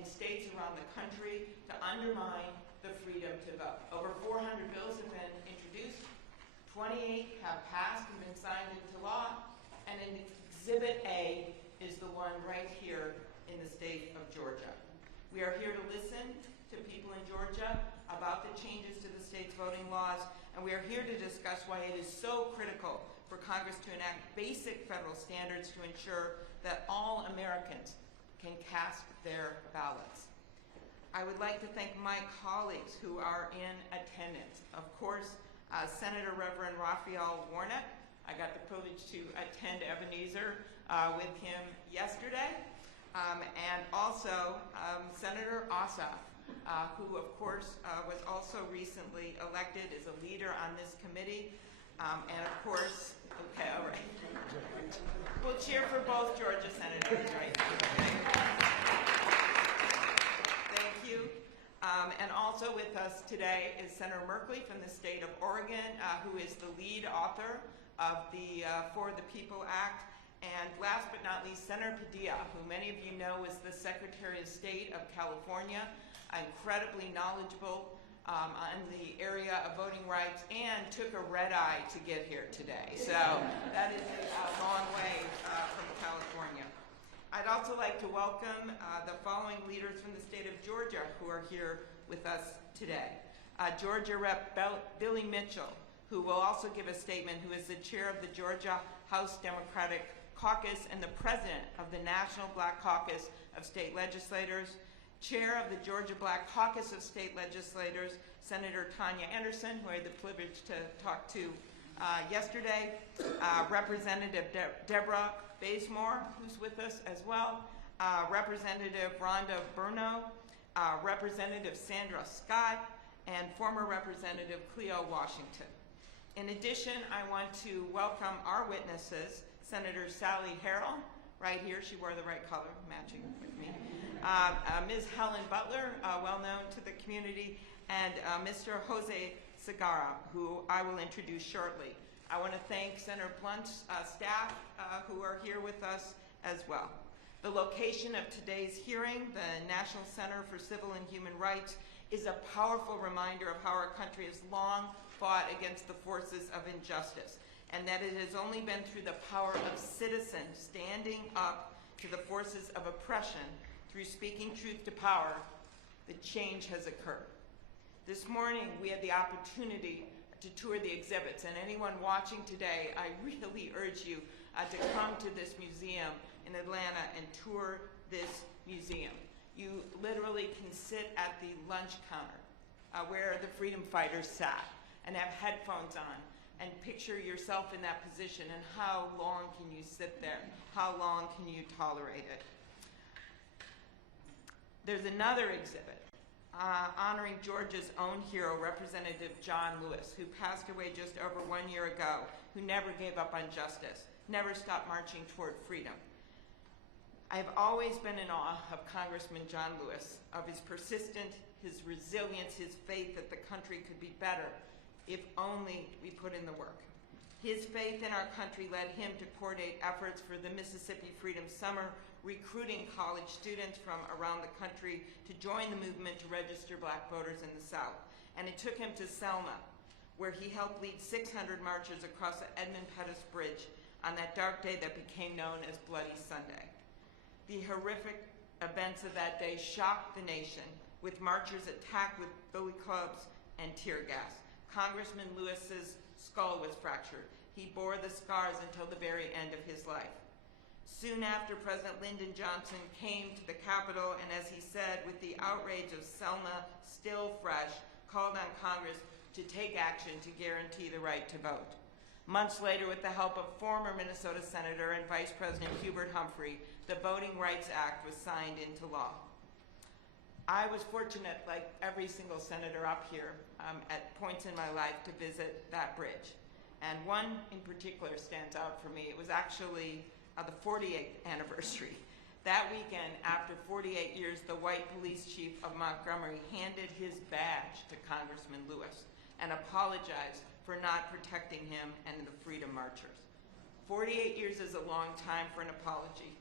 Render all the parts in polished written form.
in states around the country to undermine the freedom to vote. Over 400 bills have been introduced, 28 have passed and been signed into law, and in Exhibit A is the one right here in the state of Georgia. We are here to listen to people in Georgia about the changes to the state's voting laws, and we are here to discuss why it is so critical for Congress to enact basic federal standards to ensure that all Americans can cast their ballots. I would like to thank my colleagues who are in attendance. Of course, Senator Reverend Raphael Warnock. I got the privilege to attend Ebenezer with him yesterday. And also Senator Ossoff, who of course was also recently elected as a leader on this committee. And of course, okay, all right. We'll cheer for both Georgia senators, right? Thank you. And also with us today is Senator Merkley from the state of Oregon, who is the lead author of the For the People Act. And last but not least, Senator Padilla, who many of you know is the Secretary of State of California, incredibly knowledgeable on the area of voting rights, and took a red eye to get here today. So that is a long way from California. I'd also like to welcome the following leaders from the state of Georgia who are here with us today. Georgia Rep. Billy Mitchell, who will also give a statement, who is the chair of the Georgia House Democratic Caucus and the president of the National Black Caucus of State Legislators. Chair of the Georgia Black Caucus of State Legislators, Senator Tanya Anderson, who I had the privilege to talk to yesterday. Representative Deborah Bazemore, who's with us as well. Representative Rhonda Burno, Representative Sandra Scott, and former Representative Cleo Washington. In addition, I want to welcome our witnesses, Senator Sally Harrell, right here, she wore the right color, matching with me. Ms. Helen Butler, well known to the community, and Mr. Jose Segarra, who I will introduce shortly. I want to thank Senator Blunt's staff who are here with us as well. The location of today's hearing, the National Center for Civil and Human Rights, is a powerful reminder of how our country has long fought against the forces of injustice, and that it has only been through the power of citizens standing up to the forces of oppression through speaking truth to power that change has occurred. This morning, we had the opportunity to tour the exhibits, and anyone watching today, I really urge you to come to this museum in Atlanta and tour this museum. You literally can sit at the lunch counter where the freedom fighters sat and have headphones on and picture yourself in that position, and how long can you sit there? How long can you tolerate it? There's another exhibit honoring Georgia's own hero, Representative John Lewis, who passed away just over 1 year ago, who never gave up on justice, never stopped marching toward freedom. I have always been in awe of Congressman John Lewis, of his persistence, his resilience, his faith that the country could be better if only we put in the work. His faith in our country led him to coordinate efforts for the Mississippi Freedom Summer, recruiting college students from around the country to join the movement to register black voters in the South. And it took him to Selma, where he helped lead 600 marchers across the Edmund Pettus Bridge on that dark day that became known as Bloody Sunday. The horrific events of that day shocked the nation, with marchers attacked with billy clubs and tear gas. Congressman Lewis's skull was fractured. He bore the scars until the very end of his life. Soon after, President Lyndon Johnson came to the Capitol, and as he said, with the outrage of Selma still fresh, called on Congress to take action to guarantee the right to vote. Months later, with the help of former Minnesota Senator and Vice President Hubert Humphrey, the Voting Rights Act was signed into law. I was fortunate, like every single senator up here, at points in my life to visit that bridge. And one in particular stands out for me. It was actually the 48th anniversary. That weekend, after 48 years, the white police chief of Montgomery handed his badge to Congressman Lewis and apologized for not protecting him and the freedom marchers. 48 years is a long time for an apology.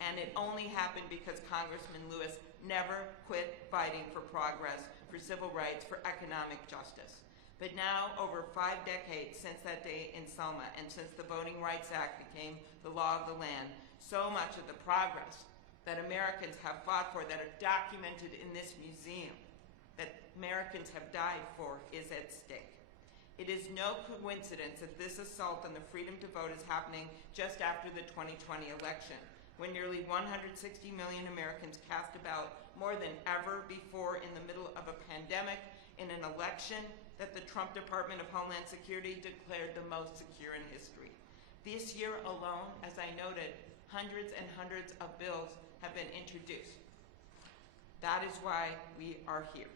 And it only happened because Congressman Lewis never quit fighting for progress, for civil rights, for economic justice. But now, over 5 decades since that day in Selma, and since the Voting Rights Act became the law of the land, so much of the progress that Americans have fought for, that are documented in this museum, that Americans have died for, is at stake. It is no coincidence that this assault on the freedom to vote is happening just after the 2020 election, when nearly 160 million Americans cast a ballot, more than ever before, in the middle of a pandemic, in an election that the Trump Department of Homeland Security declared the most secure in history. This year alone, as I noted, hundreds and hundreds of bills have been introduced. That is why we are here.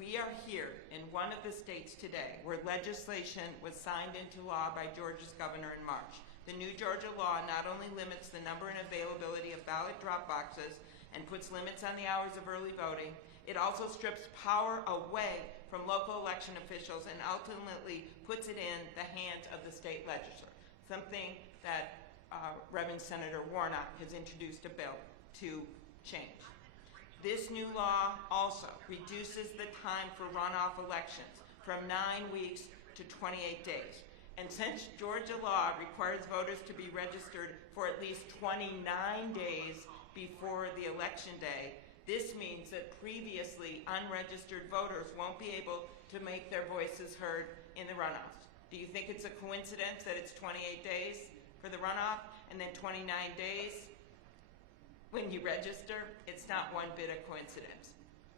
We are here in one of the states today where legislation was signed into law by Georgia's governor in March. The new Georgia law not only limits the number and availability of ballot drop boxes and puts limits on the hours of early voting, it also strips power away from local election officials and ultimately puts it in the hands of the state legislature, something that Reverend Senator Warnock has introduced a bill to change. This new law also reduces the time for runoff elections from 9 weeks to 28 days. And since Georgia law requires voters to be registered for at least 29 days before the election day, this means that previously unregistered voters won't be able to make their voices heard in the runoffs. Do you think it's a coincidence that it's 28 days for the runoff and then 29 days when you register? It's not one bit of coincidence.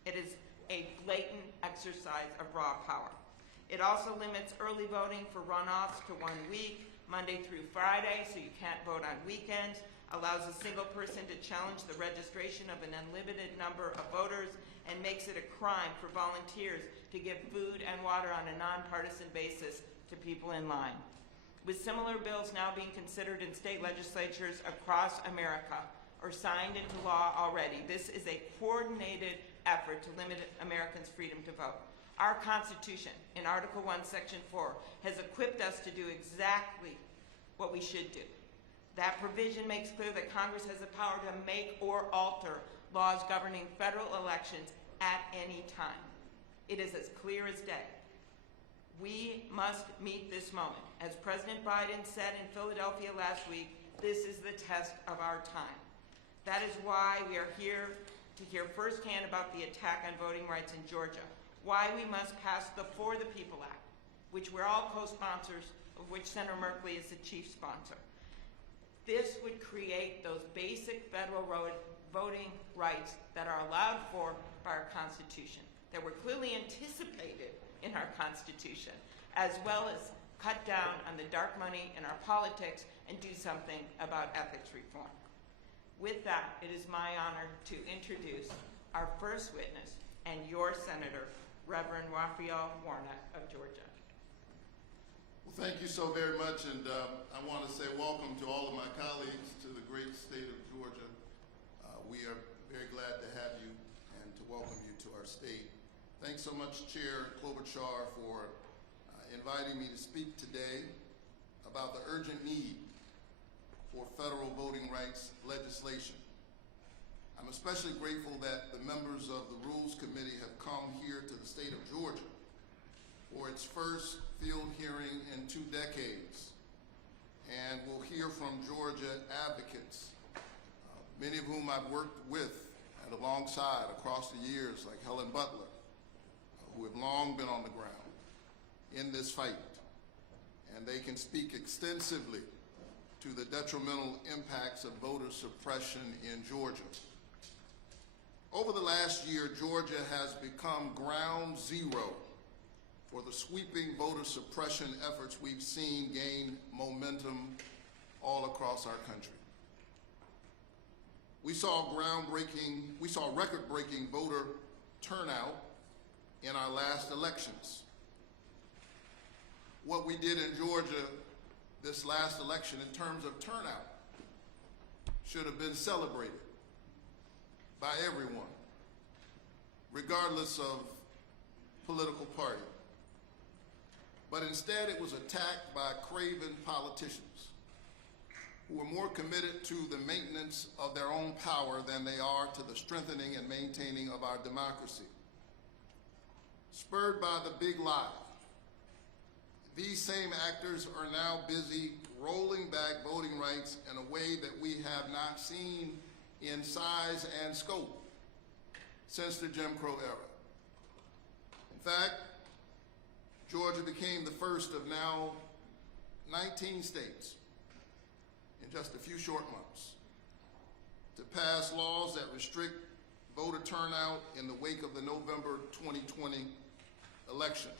It is a blatant exercise of raw power. It also limits early voting for runoffs to 1 week, Monday through Friday, so you can't vote on weekends, allows a single person to challenge the registration of an unlimited number of voters, and makes it a crime for volunteers to give food and water on a nonpartisan basis to people in line. With similar bills now being considered in state legislatures across America, or signed into law already, this is a coordinated effort to limit Americans' freedom to vote. Our Constitution, in Article 1, Section 4, has equipped us to do exactly what we should do. That provision makes clear that Congress has the power to make or alter laws governing federal elections at any time. It is as clear as day. We must meet this moment. As President Biden said in Philadelphia last week, this is the test of our time. That is why we are here to hear firsthand about the attack on voting rights in Georgia, why we must pass the For the People Act, which we're all co-sponsors, of which Senator Merkley is the chief sponsor. This would create those basic federal voting rights that are allowed for by our Constitution, that were clearly anticipated in our Constitution, as well as cut down on the dark money in our politics and do something about ethics reform. With that, it is my honor to introduce our first witness and your senator, Reverend Raphael Warnock of Georgia. Well, thank you so very much, and I want to say welcome to all of my colleagues to the great state of Georgia. We are very glad to have you and to welcome you to our state. Thanks so much, Chair Klobuchar, for inviting me to speak today about the urgent need for federal voting rights legislation. I'm especially grateful that the members of the Rules Committee have come here to the state of Georgia for its first field hearing in 2 decades. And we'll hear from Georgia advocates, many of whom I've worked with and alongside across the years, like Helen Butler, who have long been on the ground in this fight. And they can speak extensively to the detrimental impacts of voter suppression in Georgia. Over the last year, Georgia has become ground zero for the sweeping voter suppression efforts we've seen gain momentum all across our country. We saw record-breaking voter turnout in our last elections. What we did in Georgia this last election in terms of turnout should have been celebrated by everyone, regardless of political party. But instead it was attacked by craven politicians who are more committed to the maintenance of their own power than they are to the strengthening and maintaining of our democracy. Spurred by the big lie, these same actors are now busy rolling back voting rights in a way that we have not seen in size and scope since the Jim Crow era. In fact, Georgia became the first of now 19 states in just a few short months to pass laws that restrict voter turnout in the wake of the November 2020 election.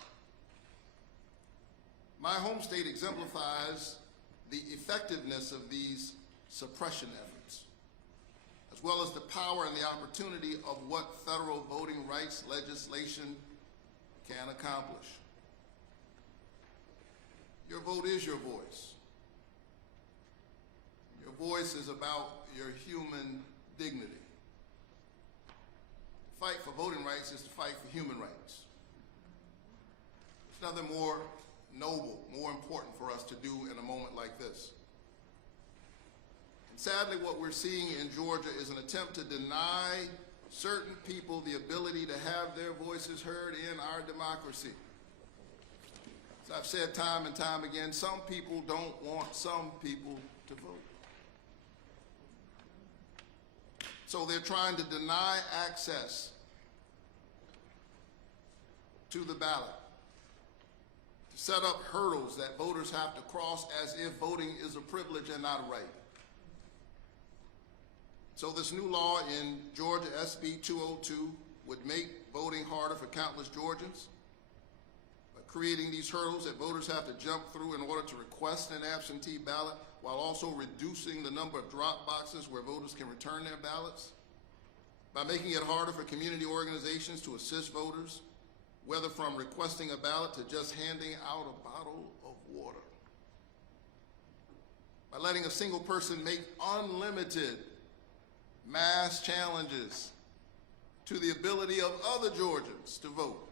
My home state exemplifies the effectiveness of these suppression efforts, as well as the power and the opportunity of what federal voting rights legislation can accomplish. Your vote is your voice. Your voice is about your human dignity. The fight for voting rights is to fight for human rights. There's nothing more noble, more important for us to do in a moment like this. And sadly, what we're seeing in Georgia is an attempt to deny certain people the ability to have their voices heard in our democracy. As I've said time and time again, some people don't want some people to vote. So they're trying to deny access to the ballot, to set up hurdles that voters have to cross as if voting is a privilege and not a right. So this new law in Georgia, SB 202, would make voting harder for countless Georgians by creating these hurdles that voters have to jump through in order to request an absentee ballot, while also reducing the number of drop boxes where voters can return their ballots, by making it harder for community organizations to assist voters, whether from requesting a ballot to just handing out a bottle of water, by letting a single person make unlimited mass challenges to the ability of other Georgians to vote,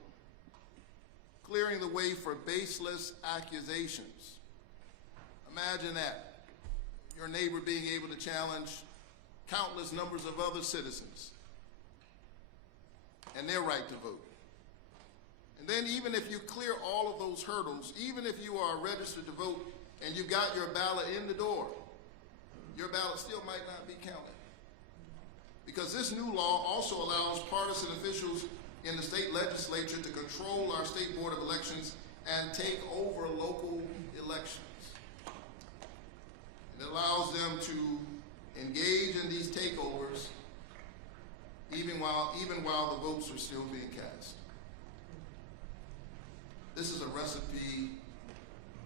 clearing the way for baseless accusations. Imagine that, your neighbor being able to challenge countless numbers of other citizens and their right to vote. And then even if you clear all of those hurdles, even if you are registered to vote and you got your ballot in the door, your ballot still might not be counted. Because this new law also allows partisan officials in the state legislature to control our state board of elections and take over local elections. It allows them to engage in these takeovers even while the votes are still being cast. This is a recipe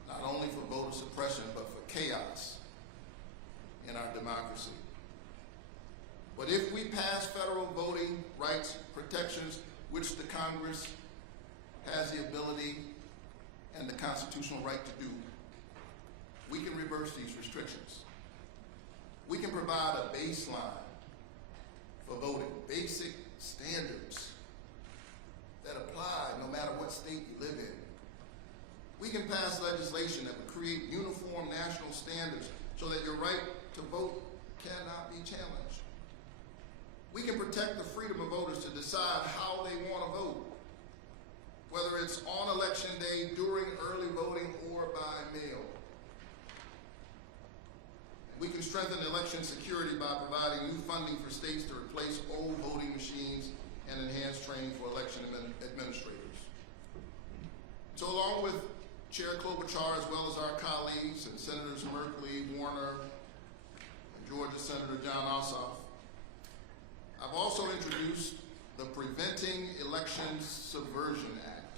not only for voter suppression, but for chaos in our democracy. But if we pass federal voting rights protections, which the Congress has the ability and the constitutional right to do, we can reverse these restrictions. We can provide a baseline for voting, basic standards that apply no matter what state you live in. We can pass legislation that would create uniform national standards so that your right to vote cannot be challenged. We can protect the freedom of voters to decide how they want to vote, whether it's on election day, during early voting, or by mail. We can strengthen election security by providing new funding for states to replace old voting machines and enhance training for election administrators. So along with Chair Klobuchar, as well as our colleagues and Senators Merkley, Warner, and Georgia Senator Jon Ossoff, I've also introduced the Preventing Election Subversion Act.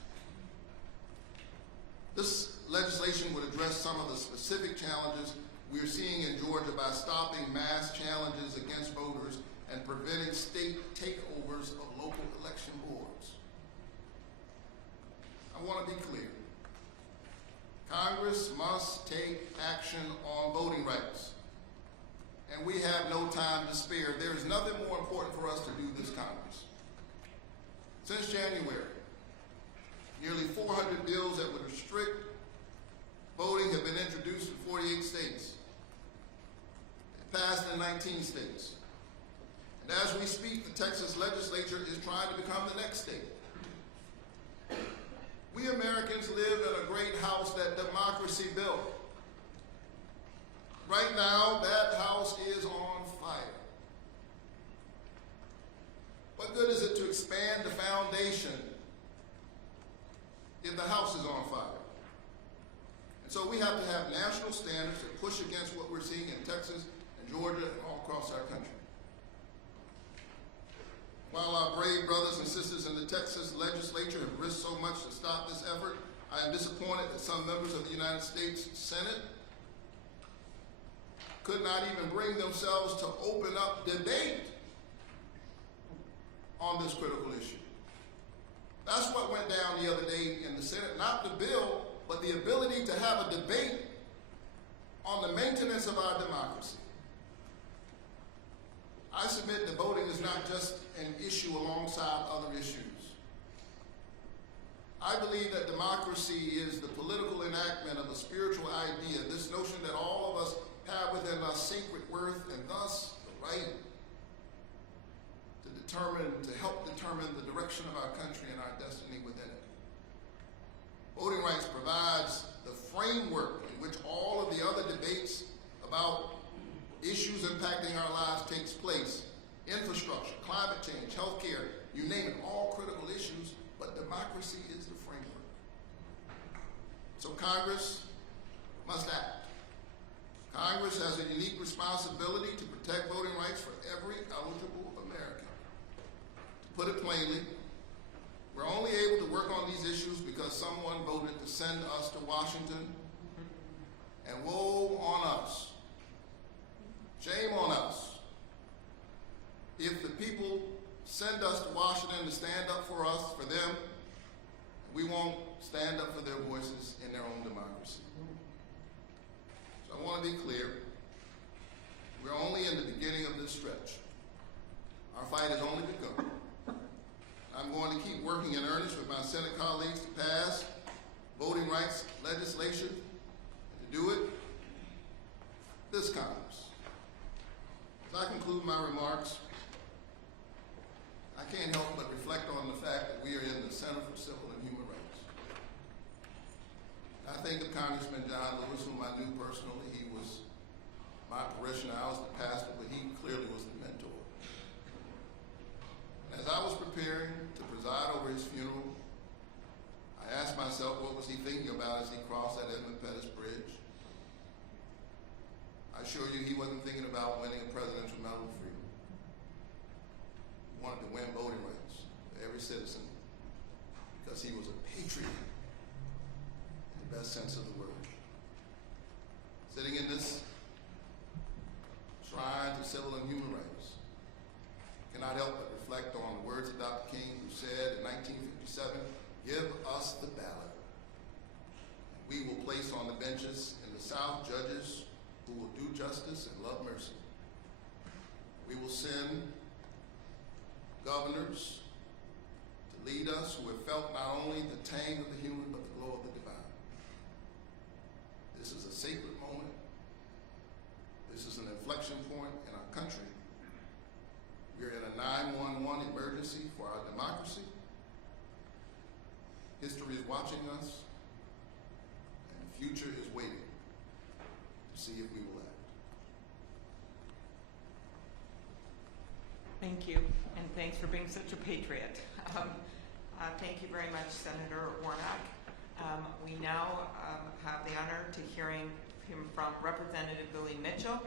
This legislation would address some of the specific challenges we are seeing in Georgia by stopping mass challenges against voters and preventing state takeovers of local election boards. I want to be clear. Congress must take action on voting rights. And we have no time to spare. There is nothing more important for us to do this Congress. Since January, nearly 400 bills that would restrict voting have been introduced in 48 states. passed in 19 states. And as we speak, the Texas legislature is trying to become the next state. We Americans live in a great house that democracy built. Right now, that house is on fire. What good is it to expand the foundation if the house is on fire? And so we have to have national standards that push against what we're seeing in Texas and Georgia and all across our country. While our brave brothers and sisters in the Texas legislature have risked so much to stop this effort, I am disappointed that some members of the United States Senate could not even bring themselves to open up debate on this critical issue. That's what went down the other day in the Senate, not the bill, but the ability to have a debate on the maintenance of our democracy. I submit that voting is not just an issue alongside other issues. I believe that democracy is the political enactment of a spiritual idea, this notion that all of us have within us sacred worth and thus the right to help determine the direction of our country and our destiny within it. Voting rights provides the framework in which all of the other debates about issues impacting our lives takes place. Infrastructure, climate change, healthcare, you name it, all critical issues, but democracy is the framework. So Congress must act. Congress has a unique responsibility to protect voting rights for every eligible American. To put it plainly, we're only able to work on these issues because someone voted to send us to Washington, and woe on us. Shame on us if the people send us to Washington to stand up for us, for them, we won't stand up for their voices in their own democracy. So I want to be clear, we're only in the beginning of this stretch. Our fight has only begun. I'm going to keep working in earnest with my Senate colleagues to pass voting rights legislation, and to do it this Congress. As I conclude my remarks, I can't help but reflect on the fact that we are in the Center for Civil and Human Rights. I think of Congressman John Lewis, whom I knew personally. He was my parishioner. I was the pastor, but he clearly was the mentor. As I was preparing to preside over his funeral, I asked myself, what was he thinking about as he crossed that Edmund Pettus Bridge? I assure you he wasn't thinking about winning a Presidential Medal of Freedom. He wanted to win voting rights for every citizen because he was a patriot in the best sense of the word. Sitting in this shrine to civil and human rights, cannot help but reflect on the words of Dr. King, who said in 1957, "Give us the ballot. We will place on the benches in the South judges who will do justice and love mercy. We will send governors to lead us who have felt not only the tang of the human, but the glow of the divine. This is a sacred moment. This is an inflection point in our country. We are in a 911 emergency for our democracy. History is watching us, and the future is waiting to see if we will act." Thank you, and thanks for being such a patriot. Thank you very much, Senator Warnock. We now have the honor to hearing him from Representative Billy Mitchell,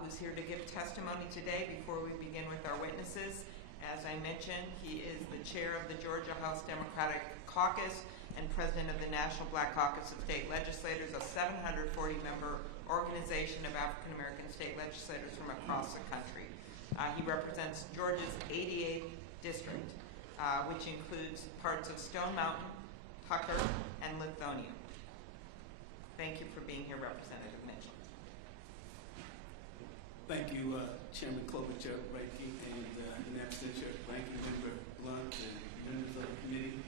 who's here to give testimony today before we begin with our witnesses. As I mentioned, he is the chair of the Georgia House Democratic Caucus and president of the National Black Caucus of State Legislators, a 740-member organization of African American state legislators from across the country. He represents Georgia's 88th district, which includes parts of Stone Mountain, Tucker, and Lithonia. Thank you for being here, Representative Mitchell. Thank you, Chairman Klobuchar, Ranking, and in absentia, Ranking Member Blunt, and members of the committee.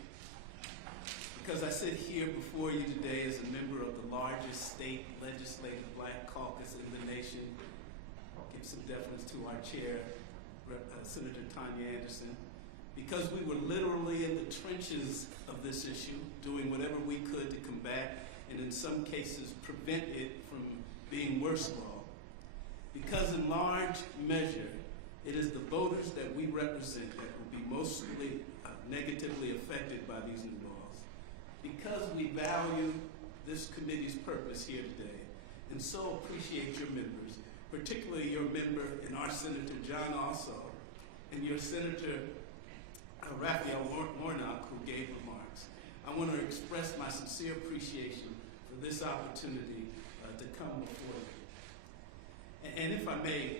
Because I sit here before you today as a member of the largest state legislative black caucus in the nation, give some deference to our chair, Senator Tanya Anderson, because we were literally in the trenches of this issue, doing whatever we could to combat and in some cases prevent it from being worse of all. Because in large measure, it is the voters that we represent that will be mostly negatively affected by these new laws. Because we value this committee's purpose here today and so appreciate your members, particularly your member and our Senator John Ossoff and your Senator Raphael Warnock, who gave remarks. I want to express my sincere appreciation for this opportunity to come before you. And if I may,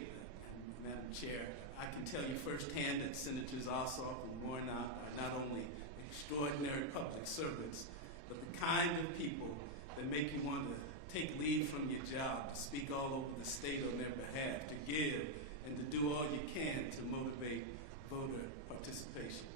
Madam Chair, I can tell you firsthand that Senators Ossoff and Warnock are not only extraordinary public servants, but the kind of people that make you want to take leave from your job, to speak all over the state on their behalf, to give and to do all you can to motivate voter participation.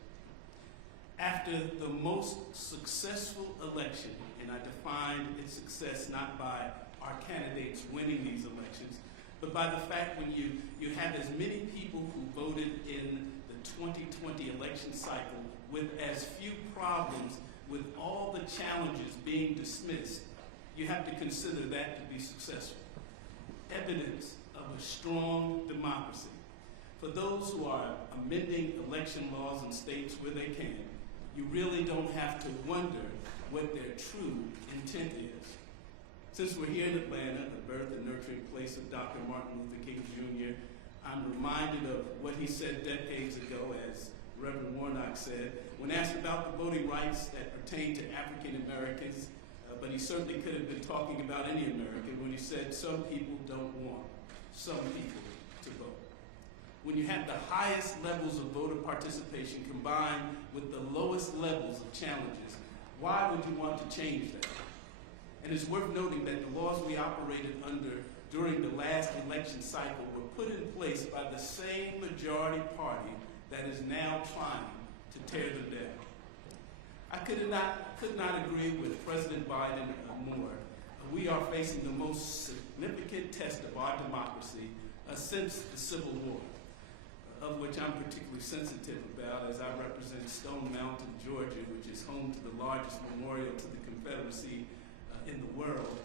After the most successful election, and I defined its success not by our candidates winning these elections, but by the fact when you have as many people who voted in the 2020 election cycle with as few problems, with all the challenges being dismissed, you have to consider that to be successful. Evidence of a strong democracy. For those who are amending election laws in states where they can, you really don't have to wonder what their true intent is. Since we're here in Atlanta, the birth and nurturing place of Dr. Martin Luther King Jr., I'm reminded of what he said decades ago, as Reverend Warnock said, when asked about the voting rights that pertain to African Americans, but he certainly could have been talking about any American when he said some people don't want some people to vote. When you have the highest levels of voter participation combined with the lowest levels of challenges, why would you want to change that? And it's worth noting that the laws we operated under during the last election cycle were put in place by the same majority party that is now trying to tear them down. I could not agree with President Biden more. We are facing the most significant test of our democracy since the Civil War, of which I'm particularly sensitive about, as I represent Stone Mountain, Georgia, which is home to the largest memorial to the Confederacy in the world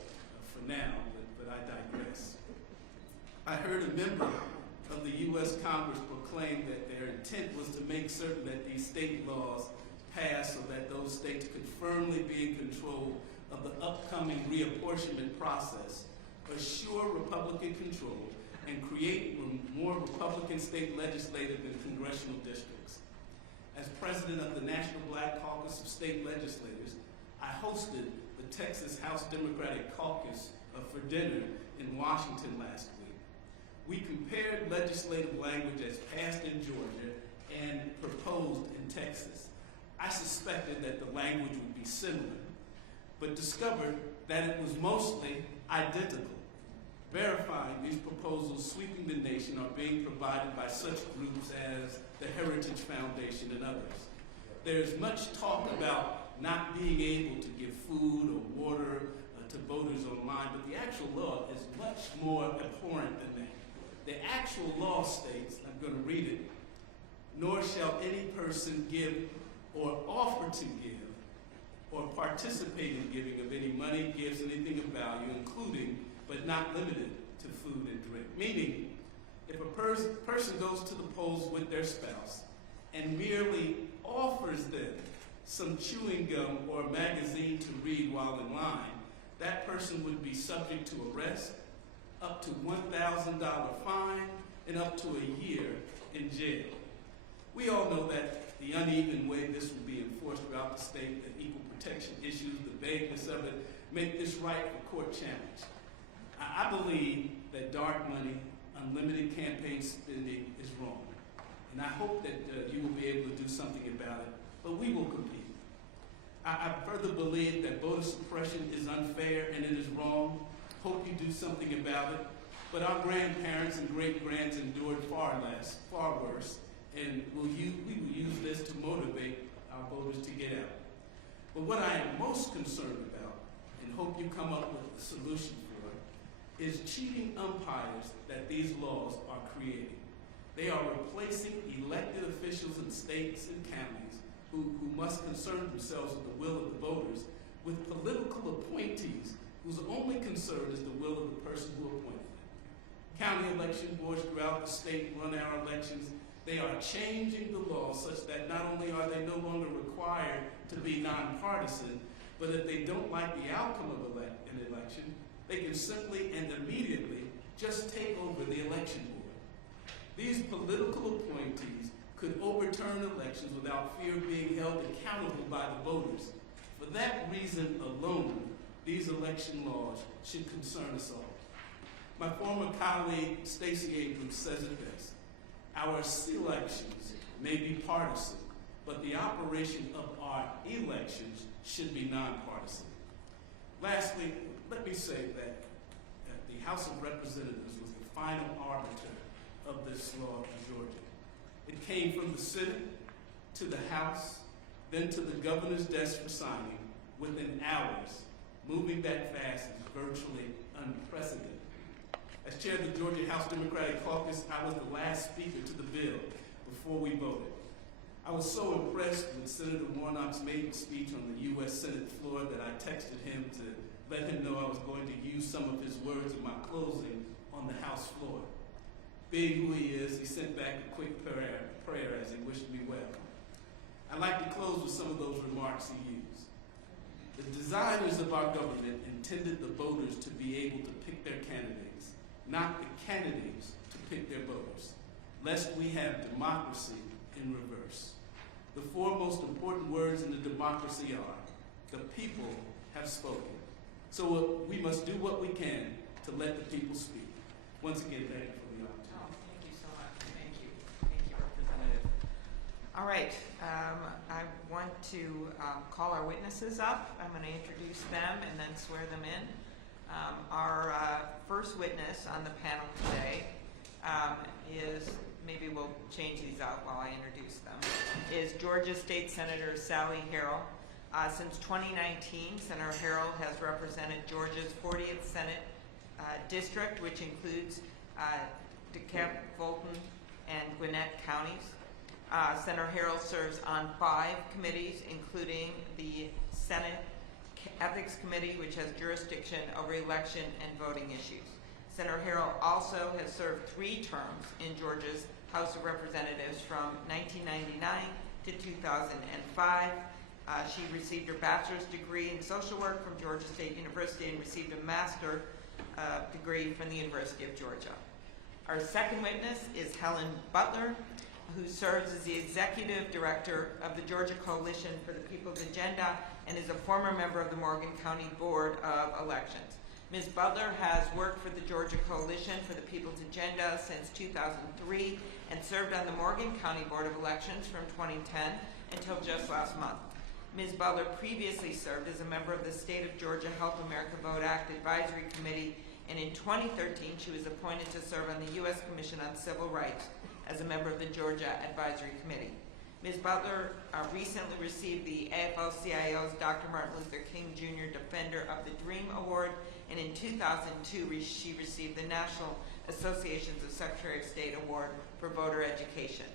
for now, but I digress. I heard a member of the U.S. Congress proclaim that their intent was to make certain that these state laws pass so that those states could firmly be in control of the upcoming reapportionment process, assure Republican control, and create more Republican state legislative and congressional districts. As president of the National Black Caucus of State Legislators, I hosted the Texas House Democratic Caucus for dinner in Washington last week. We compared legislative language as passed in Georgia and proposed in Texas. I suspected that the language would be similar, but discovered that it was mostly identical. Verifying these proposals sweeping the nation are being provided by such groups as the Heritage Foundation and others. There's much talk about not being able to give food or water to voters online, but the actual law is much more abhorrent than that. The actual law states, I'm going to read it, nor shall any person give or offer to give or participate in giving of any money, gifts, anything of value, including but not limited to food and drink. Meaning, if a person goes to the polls with their spouse and merely offers them some chewing gum or a magazine to read while in line, that person would be subject to arrest, up to $1,000 fine, and up to a year in jail. We all know that the uneven way this will be enforced throughout the state, the equal protection issues, the vagueness of it, make this right for court challenge. I believe that dark money, unlimited campaign spending is wrong. And I hope that you will be able to do something about it, but we will compete. I further believe that voter suppression is unfair and it is wrong. Hope you do something about it. But our grandparents and great-grands endured far less, far worse, and we will use this to motivate our voters to get out. But what I am most concerned about, and hope you come up with a solution for, is cheating umpires that these laws are creating. They are replacing elected officials in states and counties who must concern themselves with the will of the voters with political appointees whose only concern is the will of the person who appointed them. County election boards throughout the state run our elections. They are changing the law such that not only are they no longer required to be nonpartisan, but if they don't like the outcome of an election, they can simply and immediately just take over the election board. These political appointees could overturn elections without fear of being held accountable by the voters. For that reason alone, these election laws should concern us all. My former colleague, Stacey Abrams, says it best. Our elections may be partisan, but the operation of our elections should be nonpartisan. Lastly, let me say that the House of Representatives was the final arbiter of this law in Georgia. It came from the Senate to the House, then to the governor's desk for signing within hours. Moving that fast is virtually unprecedented. As chair of the Georgia House Democratic Caucus, I was the last speaker to the bill before we voted. I was so impressed with Senator Warnock's maiden speech on the U.S. Senate floor that I texted him to let him know I was going to use some of his words in my closing on the House floor. Being who he is, he sent back a quick prayer as he wished me well. I'd like to close with some of those remarks he used. The designers of our government intended the voters to be able to pick their candidates, not the candidates to pick their voters, lest we have democracy in reverse. The four most important words in the democracy are, the people have spoken. So we must do what we can to let the people speak. Once again, thank you for the opportunity. Oh, thank you so much. Thank you. Thank you, Representative. All right, I want to call our witnesses up. I'm going to introduce them and then swear them in. Our first witness on the panel today is, maybe we'll change these out while I introduce them, is Georgia State Senator Sally Harrell. Since 2019, Senator Harrell has represented Georgia's 40th Senate district, which includes DeKalb, Fulton, and Gwinnett counties. Senator Harrell serves on 5 committees, including the Senate Ethics Committee, which has jurisdiction over election and voting issues. Senator Harrell also has served 3 terms in Georgia's House of Representatives from 1999 to 2005. She received her bachelor's degree in social work from Georgia State University and received a master's degree from the University of Georgia. Our second witness is Helen Butler, who serves as the Executive Director of the Georgia Coalition for the People's Agenda and is a former member of the Morgan County Board of Elections. Ms. Butler has worked for the Georgia Coalition for the People's Agenda since 2003 and served on the Morgan County Board of Elections from 2010 until just last month. Ms. Butler previously served as a member of the State of Georgia Help America Vote Act Advisory Committee, and in 2013 she was appointed to serve on the U.S. Commission on Civil Rights as a member of the Georgia Advisory Committee. Ms. Butler recently received the AFL-CIO's Dr. Martin Luther King Jr. Defender of the Dream Award, and in 2002 she received the National Associations of Secretary of State Award for Voter Education.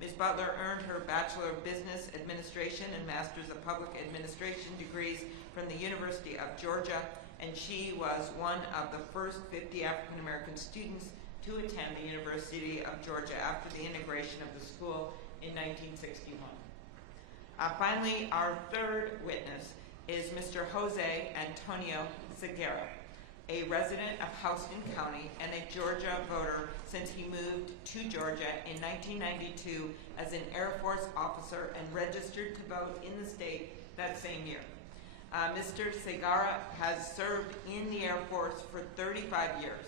Ms. Butler earned her Bachelor of Business Administration and Masters of Public Administration degrees from the University of Georgia, and she was one of the first 50 African American students to attend the University of Georgia after the integration of the school in 1961. Finally, our third witness is Mr. Jose Antonio Segarra, a resident of Houston County and a Georgia voter since he moved to Georgia in 1992 as an Air Force officer and registered to vote in the state that same year. Mr. Segarra has served in the Air Force for 35 years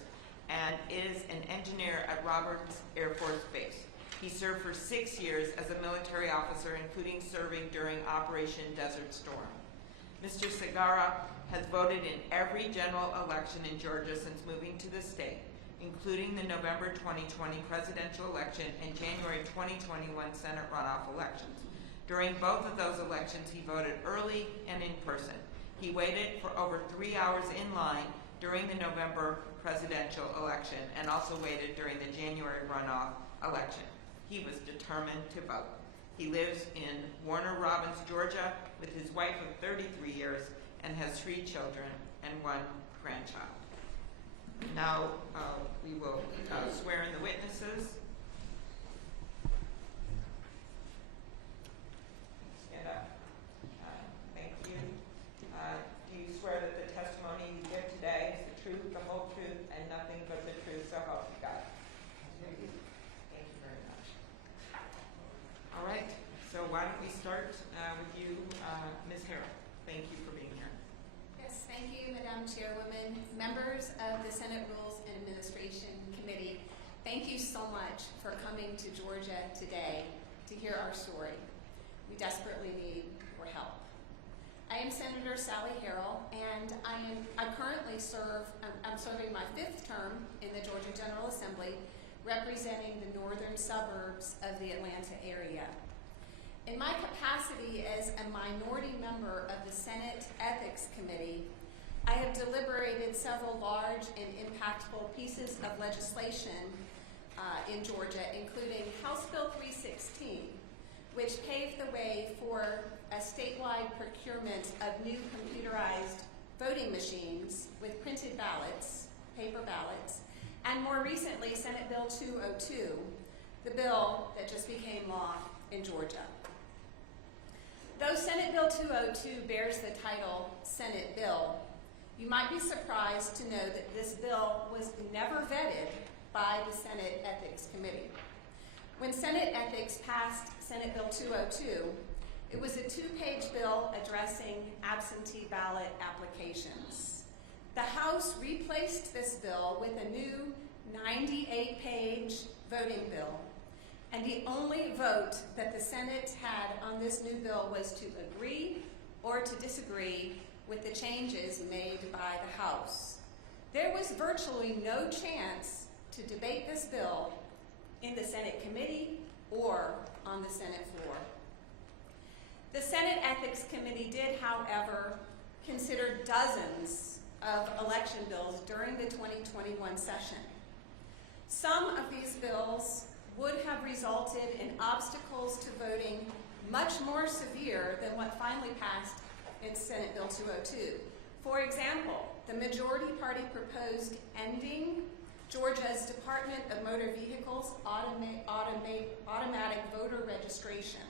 and is an engineer at Roberts Air Force Base. He served for 6 years as a military officer, including serving during Operation Desert Storm. Mr. Segarra has voted in every general election in Georgia since moving to the state, including the November 2020 presidential election and January 2021 Senate runoff elections. During both of those elections, he voted early and in person. He waited for over 3 hours in line during the November presidential election and also waited during the January runoff election. He was determined to vote. He lives in Warner Robins, Georgia, with his wife of 33 years and has 3 children and 1 grandchild. Now we will swear in the witnesses. Stand up. Thank you. Do you swear that the testimony you give today is the truth, the whole truth, and nothing but the truth, so help you God? Thank you very much. All right, so why don't we start with you, Ms. Harrell. Thank you for being here. Yes, thank you, Madam Chairwoman. Members of the Senate Rules and Administration Committee, thank you so much for coming to Georgia today to hear our story. We desperately need your help. I am Senator Sally Harrell, and I currently I'm serving my 5th term in the Georgia General Assembly, representing the northern suburbs of the Atlanta area. In my capacity as a minority member of the Senate Ethics Committee, I have deliberated several large and impactful pieces of legislation in Georgia, including House Bill 316, which paved the way for a statewide procurement of new computerized voting machines with printed ballots, paper ballots, and more recently, Senate Bill 202, the bill that just became law in Georgia. Though Senate Bill 202 bears the title Senate Bill, you might be surprised to know that this bill was never vetted by the Senate Ethics Committee. When Senate Ethics passed Senate Bill 202, it was a 2-page bill addressing absentee ballot applications. The House replaced this bill with a new 98-page voting bill, and the only vote that the Senate had on this new bill was to agree or to disagree with the changes made by the House. There was virtually no chance to debate this bill in the Senate committee or on the Senate floor. The Senate Ethics Committee did, however, consider dozens of election bills during the 2021 session. Some of these bills would have resulted in obstacles to voting much more severe than what finally passed in Senate Bill 202. For example, the majority party proposed ending Georgia's Department of Motor Vehicles automatic voter registration.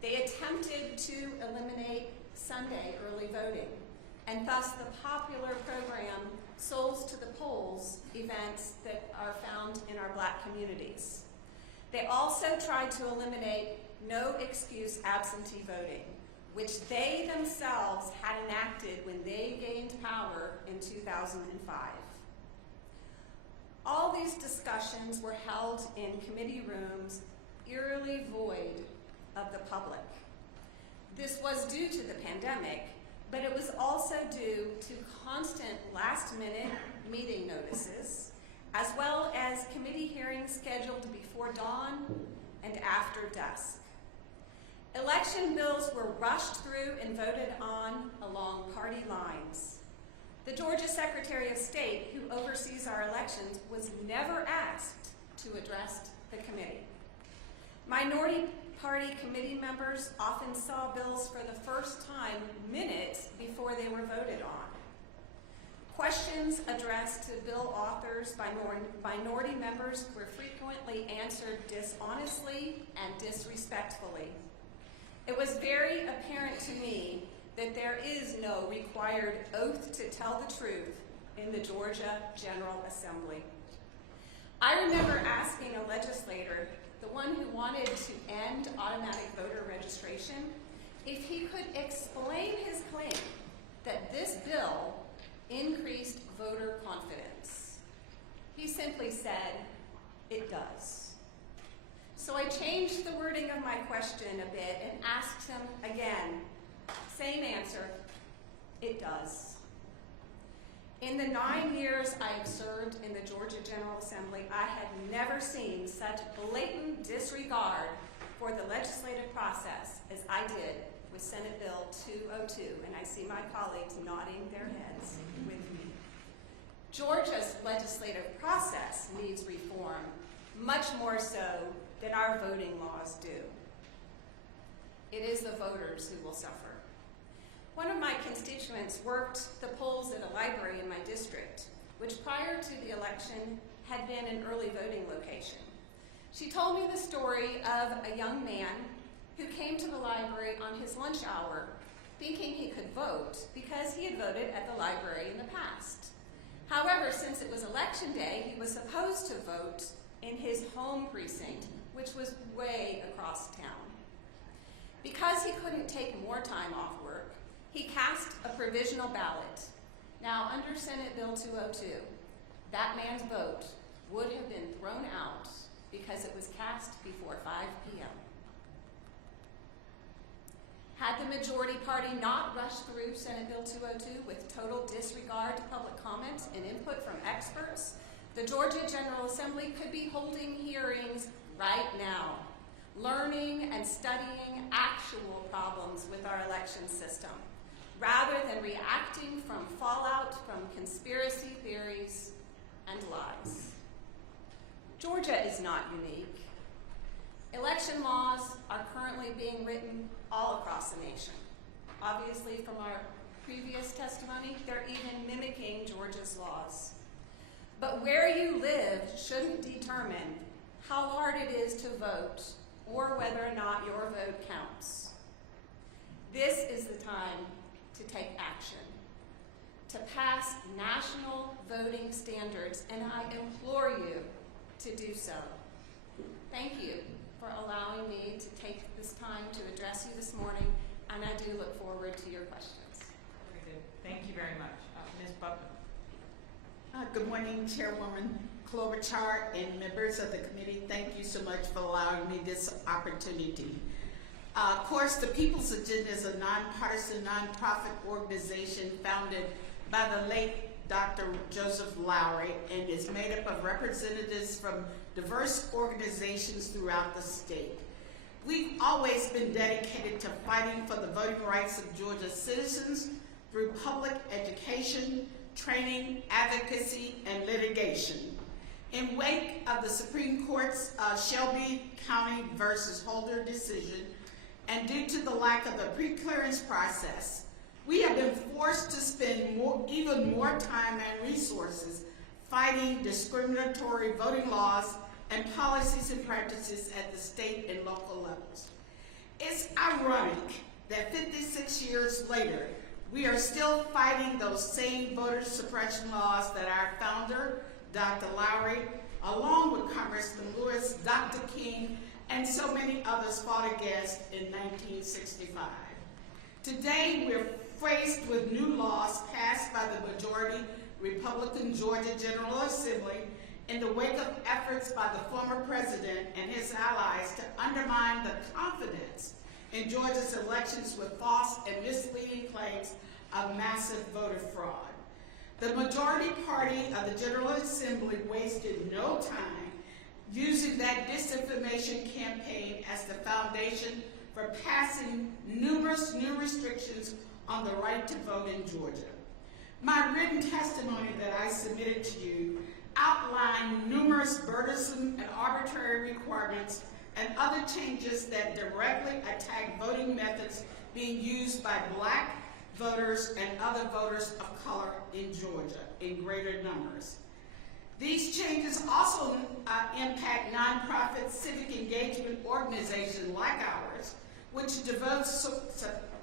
They attempted to eliminate Sunday early voting, and thus the popular program Souls to the Polls events that are found in our Black communities. They also tried to eliminate no excuse absentee voting, which they themselves had enacted when they gained power in 2005. All these discussions were held in committee rooms eerily void of the public. This was due to the pandemic, but it was also due to constant last-minute meeting notices, as well as committee hearings scheduled before dawn and after dusk. Election bills were rushed through and voted on along party lines. The Georgia Secretary of State, who oversees our elections, was never asked to address the committee. Minority Party committee members often saw bills for the first time minutes before they were voted on. Questions addressed to bill authors by minority members were frequently answered dishonestly and disrespectfully. It was very apparent to me that there is no required oath to tell the truth in the Georgia General Assembly. I remember asking a legislator, the one who wanted to end automatic voter registration, if he could explain his claim that this bill increased voter confidence. He simply said, "It does." So I changed the wording of my question a bit and asked him again, same answer, "It does." In the 9 years I have served in the Georgia General Assembly, I had never seen such blatant disregard for the legislative process as I did with Senate Bill 202, and I see my colleagues nodding their heads with me. Georgia's legislative process needs reform, much more so than our voting laws do. It is the voters who will suffer. One of my constituents worked the polls at a library in my district, which prior to the election had been an early voting location. She told me the story of a young man who came to the library on his lunch hour thinking he could vote because he had voted at the library in the past. However, since it was election day, he was supposed to vote in his home precinct, which was way across town. Because he couldn't take more time off work, he cast a provisional ballot. Now, under Senate Bill 202, that man's vote would have been thrown out because it was cast before 5 p.m. Had the majority party not rushed through Senate Bill 202 with total disregard to public comments and input from experts, the Georgia General Assembly could be holding hearings right now, learning and studying actual problems with our election system, rather than reacting from fallout from conspiracy theories and lies. Georgia is not unique. Election laws are currently being written all across the nation. Obviously, from our previous testimony, they're even mimicking Georgia's laws. But where you live shouldn't determine how hard it is to vote or whether or not your vote counts. This is the time to take action, to pass national voting standards, and I implore you to do so. Thank you for allowing me to take this time to address you this morning, and I do look forward to your questions. Very good. Thank you very much. Ms. Butler. Good morning, Chairwoman Klobuchar and members of the committee. Thank you so much for allowing me this opportunity. Of course, the People's Agenda is a nonpartisan, nonprofit organization founded by the late Dr. Joseph Lowery and is made up of representatives from diverse organizations throughout the state. We've always been dedicated to fighting for the voting rights of Georgia's citizens through public education, training, advocacy, and litigation. In wake of the Supreme Court's Shelby County versus Holder decision, and due to the lack of a pre-clearance process, we have been forced to spend even more time and resources fighting discriminatory voting laws and policies and practices at the state and local levels. It's ironic that 56 years later, we are still fighting those same voter suppression laws that our founder, Dr. Lowery, along with Congressman Lewis, Dr. King, and so many others fought against in 1965. Today, we're faced with new laws passed by the majority Republican Georgia General Assembly in the wake of efforts by the former president and his allies to undermine the confidence in Georgia's elections with false and misleading claims of massive voter fraud. The majority party of the General Assembly wasted no time using that disinformation campaign as the foundation for passing numerous new restrictions on the right to vote in Georgia. My written testimony that I submitted to you outlined numerous burdensome and arbitrary requirements and other changes that directly attack voting methods being used by Black voters and other voters of color in Georgia in greater numbers. These changes also impact nonprofit civic engagement organizations like ours, which devotes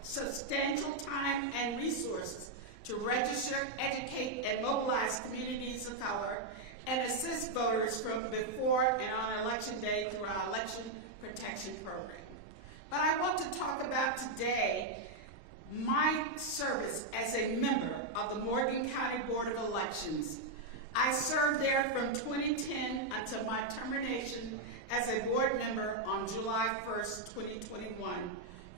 substantial time and resources to register, educate, and mobilize communities of color and assist voters from before and on election day through our election protection program. But I want to talk about today my service as a member of the Morgan County Board of Elections. I served there from 2010 until my termination as a board member on July 1st, 2021,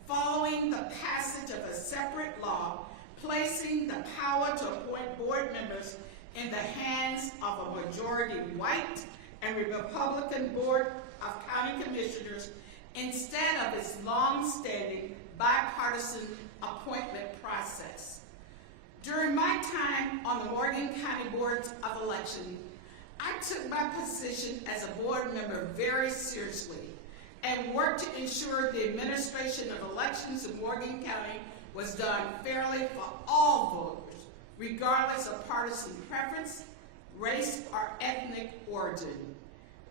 following the passage of a separate law placing the power to appoint board members in the hands of a majority white and Republican Board of County Commissioners instead of its long-standing bipartisan appointment process. During my time on the Morgan County Board of Election, I took my position as a board member very seriously and worked to ensure the administration of elections in Morgan County was done fairly for all voters, regardless of partisan preference, race, or ethnic origin.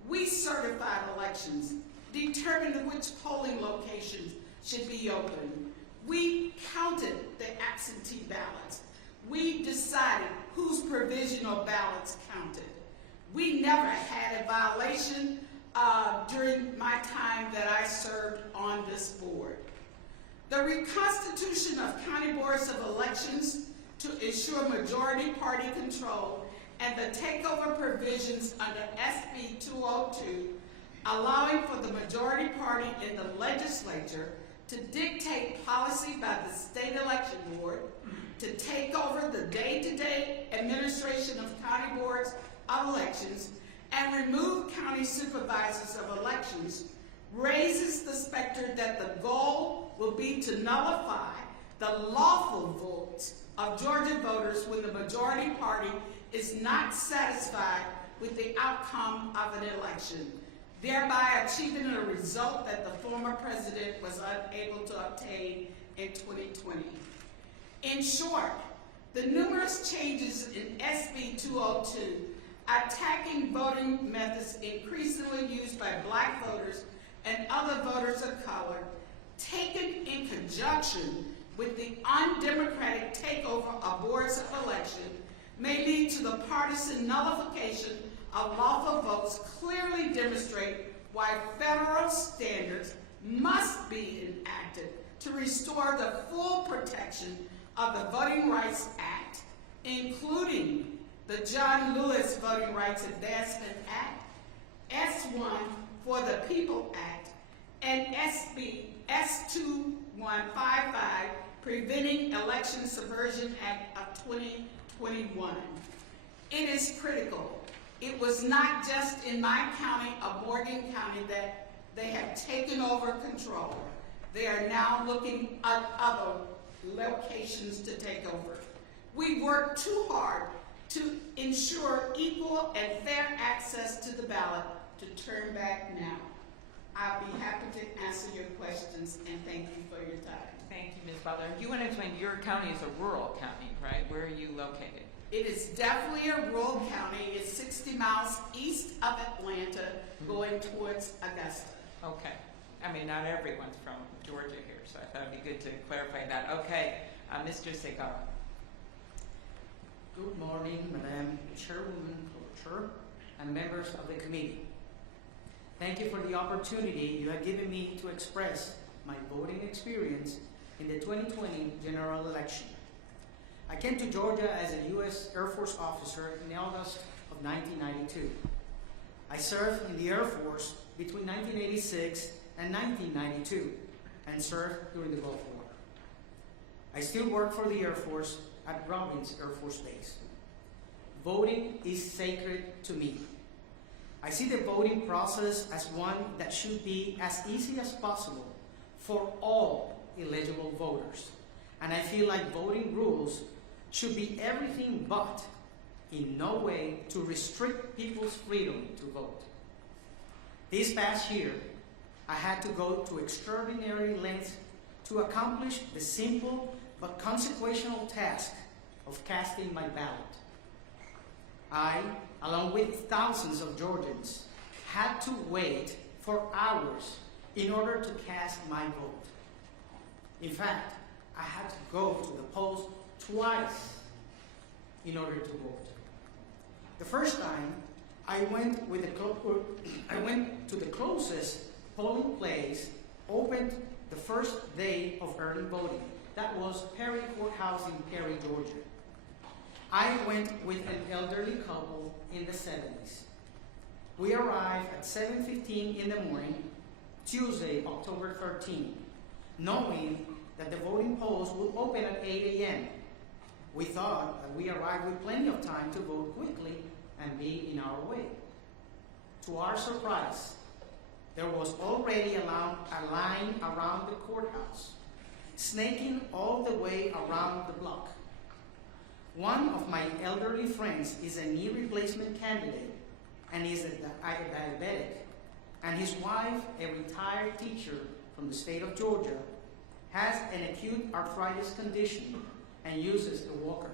We certified elections, determined which polling locations should be open. We counted the absentee ballots. We decided whose provisional ballots counted. We never had a violation during my time that I served on this board. The reconstitution of county boards of elections to ensure majority party control and the takeover provisions under SB 202, allowing for the majority party in the legislature to dictate policy by the state election board, to take over the day-to-day administration of county boards of elections, and remove county supervisors of elections, raises the specter that the goal will be to nullify the lawful votes of Georgia voters when the majority party is not satisfied with the outcome of an election, thereby achieving a result that the former president was unable to obtain in 2020. In short, the numerous changes in SB 202 attacking voting methods increasingly used by Black voters and other voters of color, taken in conjunction with the undemocratic takeover of boards of election, may lead to the partisan nullification of lawful votes, clearly demonstrate why federal standards must be enacted to restore the full protection of the Voting Rights Act, including the John Lewis Voting Rights Advancement Act, S1 for the People Act, and SB S2155 Preventing Election Subversion Act of 2021. It is critical. It was not just in my county of Morgan County that they have taken over control. They are now looking at other locations to take over. We worked too hard to ensure equal and fair access to the ballot to turn back now. I'll be happy to answer your questions, and thank you for your time. Thank you, Ms. Butler. You want to explain, your county is a rural county, right? Where are you located? It is definitely a rural county. It's 60 miles east of Atlanta, going towards Augusta. Okay. I mean, not everyone's from Georgia here, so I thought it'd be good to clarify that. Okay, Mr. Segar. Good morning, Madam Chairwoman Cloture and members of the committee. Thank you for the opportunity you have given me to express my voting experience in the 2020 general election. I came to Georgia as a U.S. Air Force officer in August of 1992. I served in the Air Force between 1986 and 1992 and served during the Gulf War. I still work for the Air Force at Robbins Air Force Base. Voting is sacred to me. I see the voting process as one that should be as easy as possible for all eligible voters. And I feel like voting rules should be everything but in no way to restrict people's freedom to vote. This past year, I had to go to extraordinary lengths to accomplish the simple but consequential task of casting my ballot. I, along with thousands of Georgians, had to wait for hours in order to cast my vote. In fact, I had to go to the polls twice in order to vote. The first time, I went to the closest polling place opened the first day of early voting. That was Perry Courthouse in Perry, Georgia. I went with an elderly couple in the 70s. We arrived at 7:15 in the morning, Tuesday, October 13, knowing that the voting polls would open at 8 a.m. We thought that we arrived with plenty of time to vote quickly and be in our way. To our surprise, there was already a line around the courthouse, snaking all the way around the block. One of my elderly friends is a knee replacement candidate and is a diabetic, and his wife, a retired teacher from the state of Georgia, has an acute arthritis condition and uses a walker.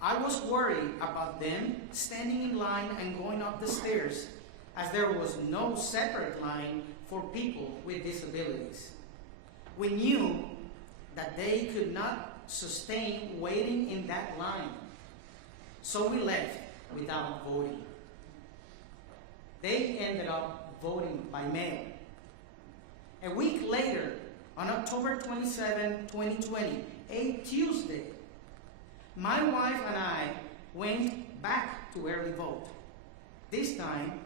I was worried about them standing in line and going up the stairs, as there was no separate line for people with disabilities. We knew that they could not sustain waiting in that line, so we left without voting. They ended up voting by mail. A week later, on October 27, 2020, a Tuesday, my wife and I went back to early vote. This time,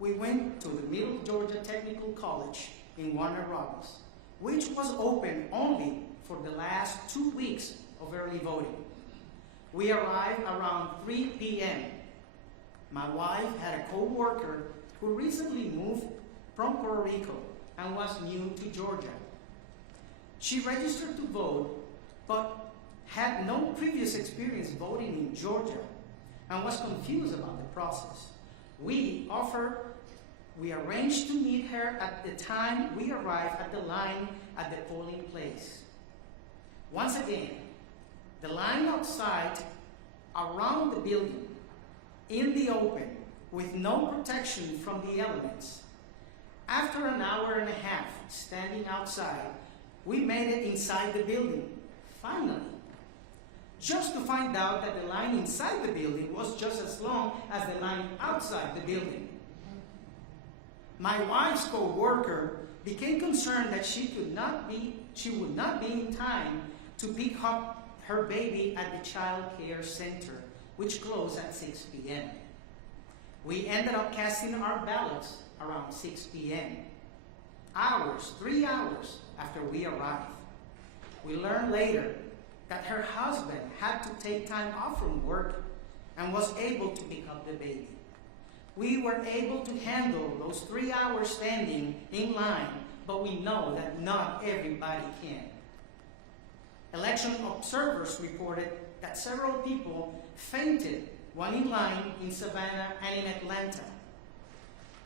we went to the Middle Georgia Technical College in Warner Robins, which was open only for the last 2 weeks of early voting. We arrived around 3 p.m. My wife had a co-worker who recently moved from Puerto Rico and was new to Georgia. She registered to vote, but had no previous experience voting in Georgia and was confused about the process. We arranged to meet her at the time we arrived at the line at the polling place. Once again, the line outside, around the building, in the open, with no protection from the elements. After an hour and a half standing outside, we made it inside the building, finally, just to find out that the line inside the building was just as long as the line outside the building. My wife's co-worker became concerned that she would not be in time to pick up her baby at the child care center, which closed at 6 p.m. We ended up casting our ballots around 6 p.m. 3 hours after we arrived. We learned later that her husband had to take time off from work and was able to pick up the baby. We were able to handle those 3 hours standing in line, but we know that not everybody can. Election observers reported that several people fainted while in line in Savannah and in Atlanta.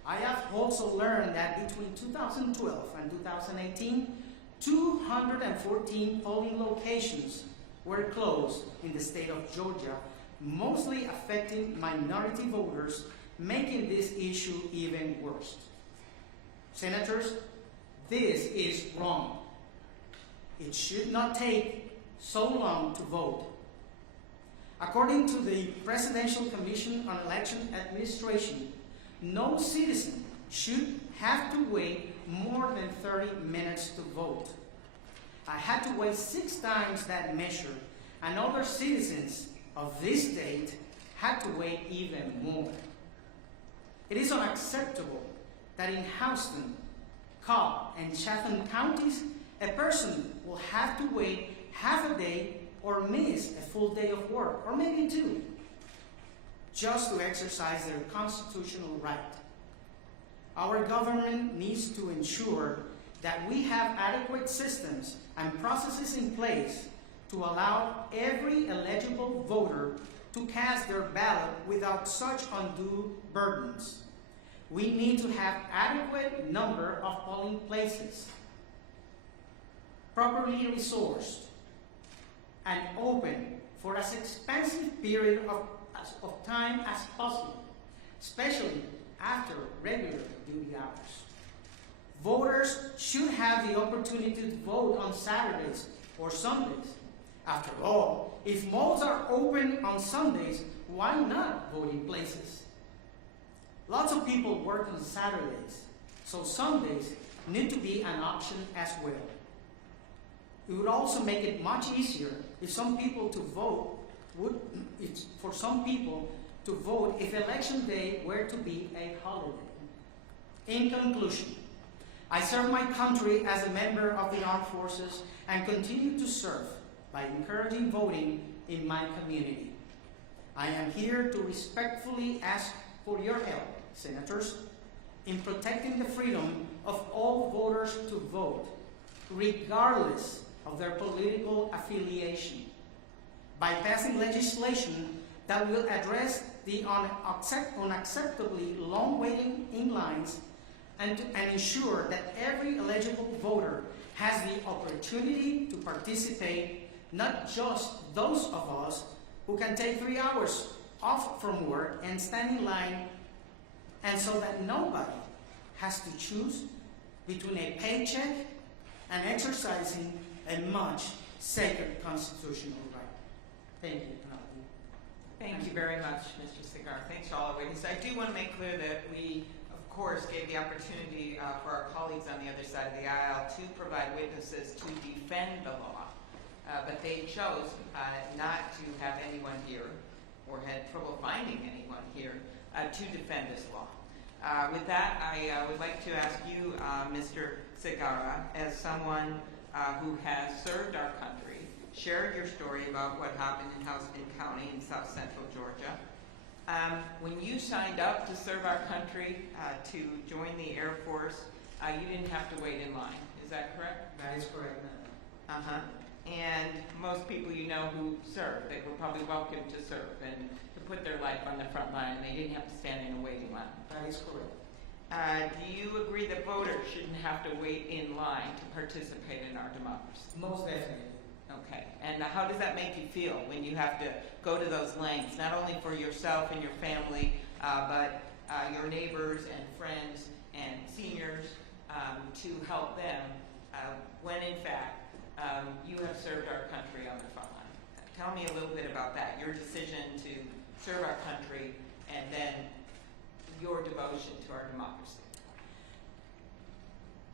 I have also learned that between 2012 and 2018, 214 polling locations were closed in the state of Georgia, mostly affecting minority voters, making this issue even worse. Senators, this is wrong. It should not take so long to vote. According to the Presidential Commission on Election Administration, no citizen should have to wait more than 30 minutes to vote. I had to wait 6 times that measure, and other citizens of this state had to wait even more. It is unacceptable that in Houston, Cobb, and Chatham counties, a person will have to wait half a day or miss a full day of work, or maybe 2, just to exercise their constitutional right. Our government needs to ensure that we have adequate systems and processes in place to allow every eligible voter to cast their ballot without such undue burdens. We need to have adequate number of polling places, properly resourced, and open for as expansive period of time as possible, especially after regular duty hours. Voters should have the opportunity to vote on Saturdays or Sundays. After all, if malls are open on Sundays, why not voting places? Lots of people work on Saturdays, so Sundays need to be an option as well. It would also make it much easier if some people to vote if election day were to be a holiday. In conclusion, I serve my country as a member of the armed forces and continue to serve by encouraging voting in my community. I am here to respectfully ask for your help, Senators, in protecting the freedom of all voters to vote, regardless of their political affiliation, by passing legislation that will address the unacceptably long waiting in lines and ensure that every eligible voter has the opportunity to participate, not just those of us who can take 3 hours off from work and stand in line, and so that nobody has to choose between a paycheck and exercising a much sacred constitutional right. Thank you. Thank you very much, Mr. Segar. Thanks to all our witnesses. I do want to make clear that we, of course, gave the opportunity for our colleagues on the other side of the aisle to provide witnesses to defend the law, but they chose not to have anyone here, or had trouble finding anyone here, to defend this law. With that, I would like to ask you, Mr. Segarra, as someone who has served our country, shared your story about what happened in Houston County in South Central Georgia. When you signed up to serve our country, to join the Air Force, you didn't have to wait in line. Is that correct? That is correct, ma'am. And most people you know who served, they were probably welcome to serve and to put their life on the front line, and they didn't have to stand in a waiting line. That is correct. Do you agree that voters shouldn't have to wait in line to participate in our democracy? Most definitely. Okay. And how does that make you feel when you have to go to those lengths, not only for yourself and your family, but your neighbors and friends and seniors to help them when, in fact, you have served our country on the front line? Tell me a little bit about that, your decision to serve our country and then your devotion to our democracy.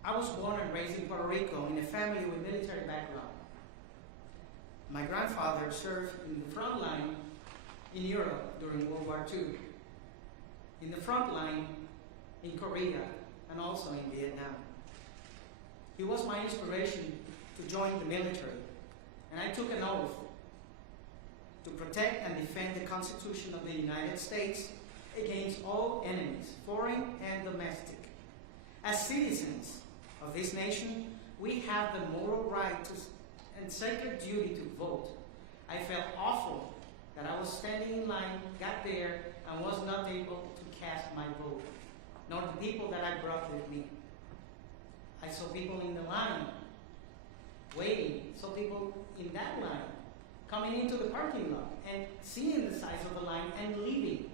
I was born and raised in Puerto Rico in a family with military background. My grandfather served in the front line in Europe during World War II, in the front line in Korea, and also in Vietnam. He was my inspiration to join the military, and I took an oath to protect and defend the Constitution of the United States against all enemies, foreign and domestic. As citizens of this nation, we have the moral right and sacred duty to vote. I felt awful that I was standing in line, got there, and was not able to cast my vote, nor the people that I brought with me. I saw people in the line, waiting, saw people in that line, coming into the parking lot and seeing the size of the line and leaving.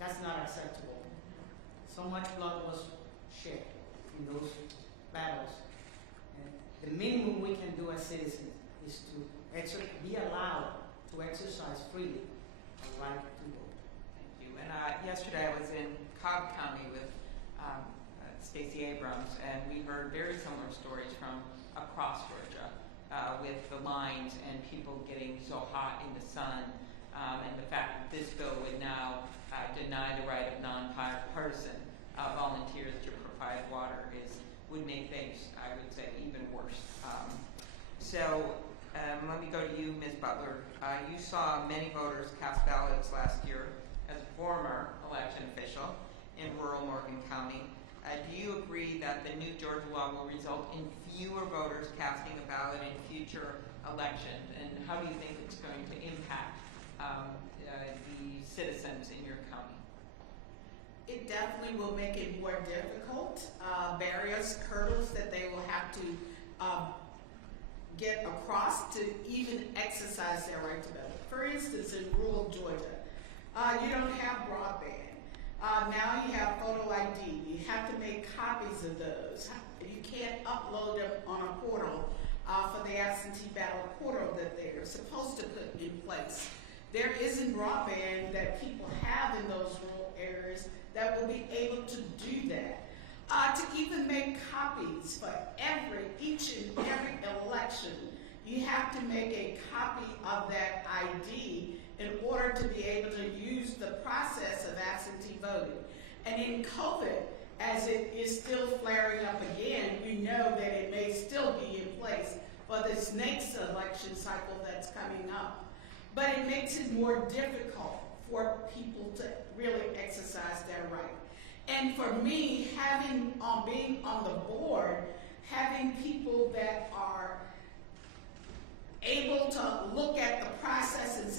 That's not acceptable. So much blood was shed in those battles. And the minimum we can do as citizens is to be allowed to exercise freely the right to vote. Thank you. And yesterday I was in Cobb County with Stacey Abrams, and we heard very similar stories from across Georgia with the lines and people getting so hot in the sun, and the fact that this bill would now deny the right of nonpartisan volunteers to provide water would make things, I would say, even worse. Let me go to you, Ms. Butler. You saw many voters cast ballots last year as a former election official in rural Morgan County. Do you agree that the new Georgia law will result in fewer voters casting a ballot in future elections? And how do you think it's going to impact the citizens in your county? It definitely will make it more difficult. Barriers, hurdles that they will have to get across to even exercise their right to vote. For instance, in rural Georgia, you don't have broadband. Now you have photo ID. You have to make copies of those. You can't upload them on a portal for the absentee ballot portal that they're supposed to put in place. There isn't broadband that people have in those rural areas that will be able to do that. To even make copies for each and every election, you have to make a copy of that ID in order to be able to use the process of absentee voting. And in COVID, as it is still flaring up again, we know that it may still be in place for this next election cycle that's coming up. But it makes it more difficult for people to really exercise their right. And for me, being on the board, having people that are able to look at the process and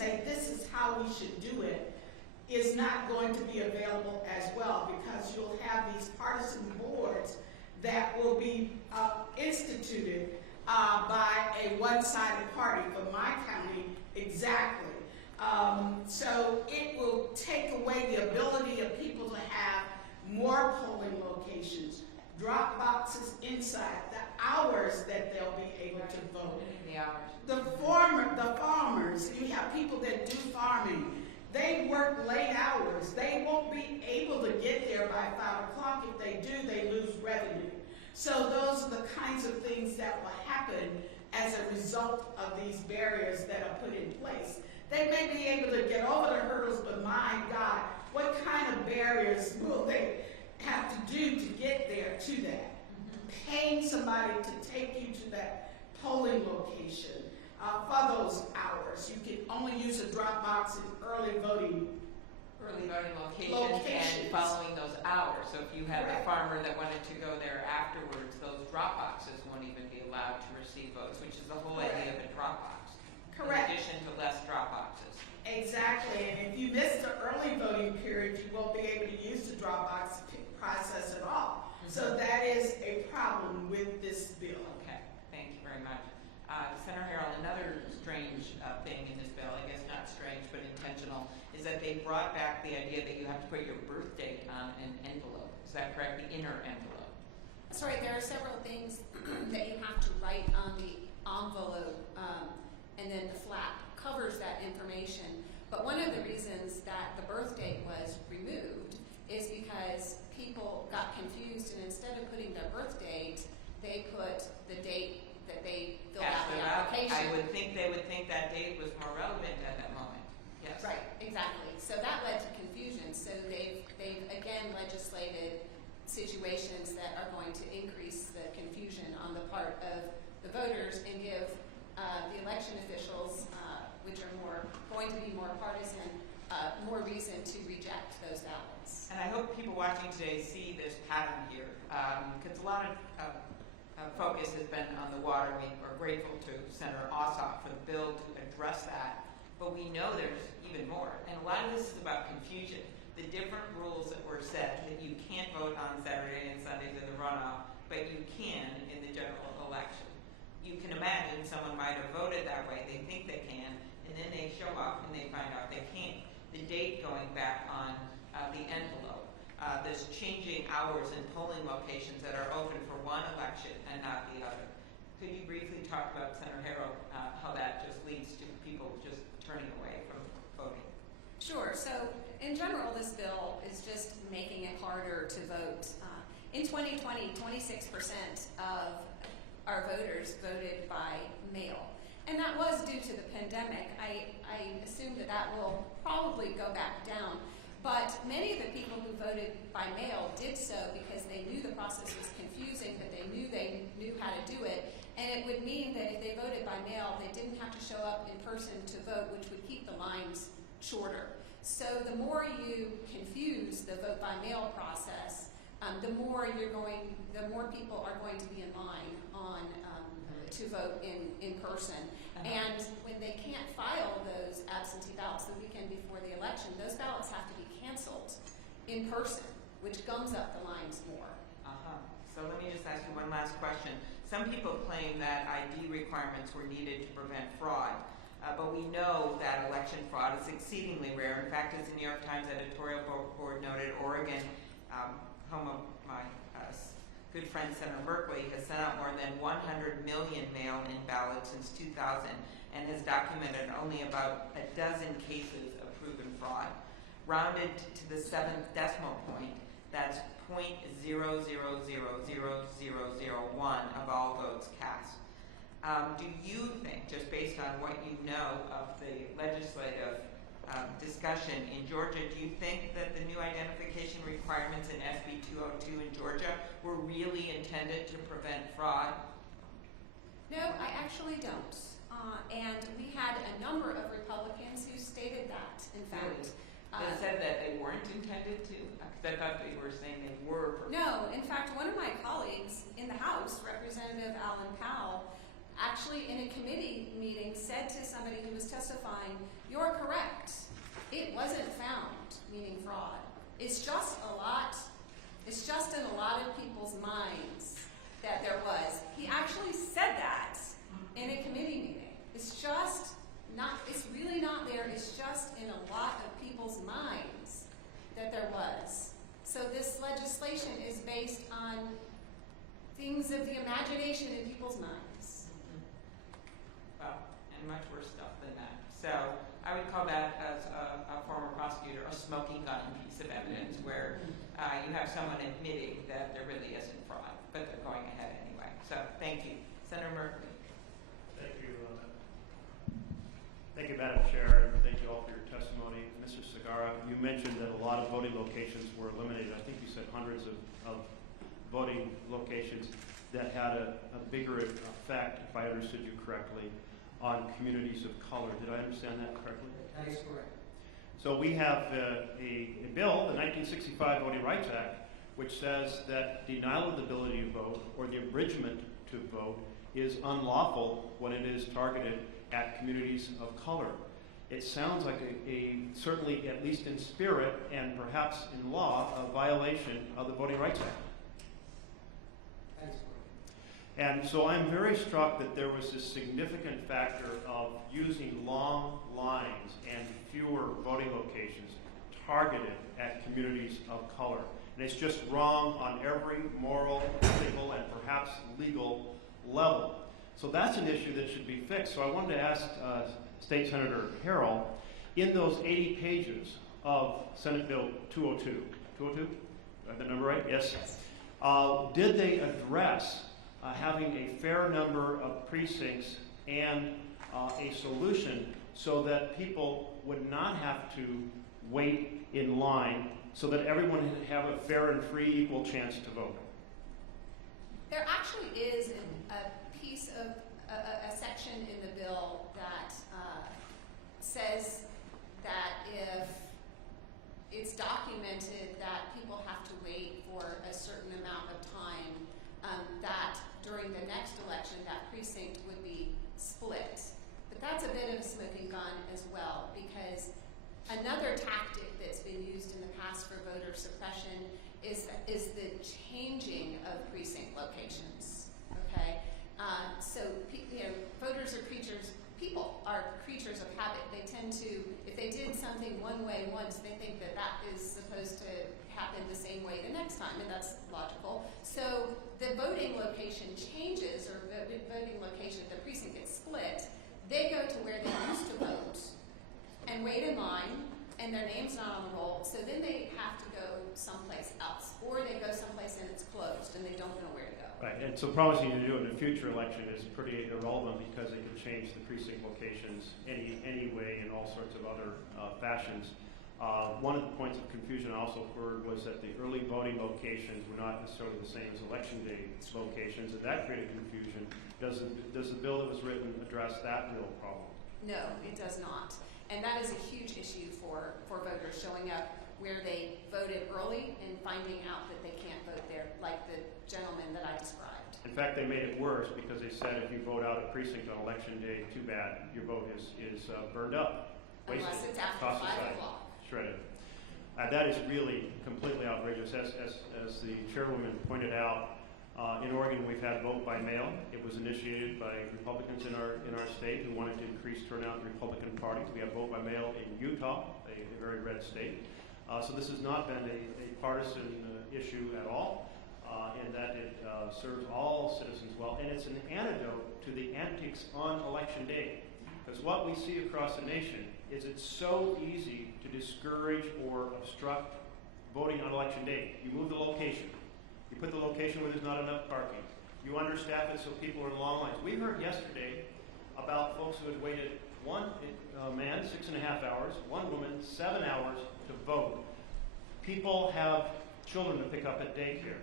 how we should do it is not going to be available as well, because you'll have these partisan boards that will be instituted by a one-sided party for my county exactly. So it will take away the ability of people to have more polling locations, drop boxes inside, the hours that they'll be able to vote. The hours. The farmers, you have people that do farming, they work late hours. They won't be able to get there by 5 o'clock. If they do, they lose revenue. So those are the kinds of things that will happen as a result of these barriers that are put in place. They may be able to get over the hurdles, but my God, what kind of barriers will they have to do to get there to that? Paying somebody to take you to that polling location for those hours. You can only use a drop box in early voting. Locations and following those hours. So if you had a Correct. farmer that wanted to go there afterwards, those drop boxes won't even be allowed to receive votes, which is the whole idea of a drop box. Correct. In addition to less drop boxes. Exactly, and if you miss the early voting period, you won't be able to use the drop box process at all. So that is a problem with this bill. Okay, thank you very much. Senator Harrell, another strange thing in this bill, I guess not strange but intentional, is that they brought back the idea that you have to put your birth date on an envelope. Is that correct? The inner envelope. That's right. There are several things that you have to write on the envelope, and then the flap covers that information. But one of the reasons that the birth date was removed is because people got confused, and instead of putting their birth date, they put the date that they filled out the application. I would think they would think that date was more relevant at that moment. Yes. Right, exactly. So that led to confusion. So they've again legislated situations that are going to increase the confusion on the part of the voters and give the election officials, which are going to be more partisan, more reason to reject those ballots. And I hope people watching today see this pattern here, because a lot of focus has been on the water. We are grateful to Senator Ossoff for the bill to address that, but we know there's even more. And a lot of this is about confusion. The different rules that were set, that you can't vote on Saturday and Sundays in the runoff, but you can in the general election. You can imagine someone might have voted that way, they think they can, and then they show up and they find out they can't. The date going back on the envelope, there's changing hours and polling locations that are open for one election and not the other. Could you briefly talk about, Senator Harrell, how that just leads to people just turning away from voting? Sure. So in general, this bill is just making it harder to vote. In 2020, 26% of our voters voted by mail. And that was due to the pandemic. I assume that will probably go back down. But many of the people who voted by mail did so because they knew the process was confusing, that they knew how to do it. And it would mean that if they voted by mail, they didn't have to show up in person to vote, which would keep the lines shorter. So the more you confuse the vote by mail process, the more people are going to be in line to vote in person. And when they can't file those absentee ballots the weekend before the election, those ballots have to be canceled in person, which gums up the lines more. So let me just ask you one last question. Some people claim that ID requirements were needed to prevent fraud, but we know that election fraud is exceedingly rare. In fact, as the New York Times editorial board noted, Oregon, home of my good friend Senator Merkley, has sent out more than 100 million mail-in ballots since 2000 and has documented only about a dozen cases of proven fraud. Rounded to the 7th decimal point, that's 0.00000001 of all votes cast. Do you think, just based on what you know of the legislative discussion in Georgia, do you think that the new identification requirements in SB 202 in Georgia were really intended to prevent fraud? No, I actually don't. And we had a number of Republicans who stated that, in fact. They said that they weren't intended to? Because I thought they were saying they were. No, in fact, one of my colleagues in the House, Representative Alan Powell, actually in a committee meeting said to somebody who was testifying, "You're correct. it wasn't found, meaning fraud. It's just in a lot of people's minds that there was. He actually said that in a committee meeting. It's really not there. It's just in a lot of people's minds that there was. So this legislation is based on things of the imagination in people's minds. Well, and much worse stuff than that. So I would call that, as a former prosecutor, a smoking gun piece of evidence where you have someone admitting that there really isn't fraud, but they're going ahead anyway. So thank you. Senator Merkley. Thank you, Madam Chair, and thank you all for your testimony. Mr. Segarra, you mentioned that a lot of voting locations were eliminated. I think you said hundreds of voting locations that had a bigger effect, if I understood you correctly, on communities of color. Did I understand that correctly? That is correct. So we have a bill, the 1965 Voting Rights Act, which says that denial of the ability to vote or the abridgment to vote is unlawful when it is targeted at communities of color. It sounds like certainly, at least in spirit and perhaps in law, a violation of the Voting Rights Act. That is correct. And so I'm very struck that there was this significant factor of using long lines and fewer voting locations targeted at communities of color. And it's just wrong on every moral, ethical, and perhaps legal level. So that's an issue that should be fixed. So I wanted to ask State Senator Harrell, in those 80 pages of Senate Bill 202, 202? Do I have the number right? Yes. Did they address having a fair number of precincts and a solution so that people would not have to wait in line so that everyone would have a fair and free equal chance to vote? There actually is a piece of a section in the bill that says that if it's documented that people have to wait for a certain amount of time, that during the next election that precinct would be split. But that's a bit of a smoking gun as well, because another tactic that's been used in the past for voter suppression is the changing of precinct locations. Okay, so voters are creatures. People are creatures of habit. They tend to, if they did something one way once, they think that that is supposed to happen the same way the next time, and that's logical. So the voting location changes, or the voting location, the precinct gets split. They go to where they used to vote and wait in line, and their name's not on the roll, so then they have to go someplace else, or they go someplace and it's closed and they don't know where to go. Right, and so promising to do it in a future election is pretty irrelevant because they can change the precinct locations any way in all sorts of other fashions. One of the points of confusion I also heard was that the early voting locations were not necessarily the same as election day locations, and that created confusion. Does the bill that was written address that real problem? No, it does not. And that is a huge issue for voters, showing up where they voted early and finding out that they can't vote there, like the gentleman that I described. In fact, they made it worse because they said if you vote out a precinct on election day, too bad, your vote is burned up, wasted, Unless it's after tossed 5 aside, o'clock. shredded. That is really completely outrageous. As the chairwoman pointed out, in Oregon we've had vote by mail. It was initiated by Republicans in our state who wanted to increase turnout in the Republican Party. We have vote by mail in Utah, a very red state. So this has not been a partisan issue at all, in that it serves all citizens well, and it's an antidote to the antics on election day. Because what we see across the nation is it's so easy to discourage or obstruct voting on election day. You move the location. You put the location where there's not enough parking. You understaff it so people are in long lines. We heard yesterday about folks who had waited, one man 6.5 hours, one woman 7 hours to vote. People have children to pick up at daycare.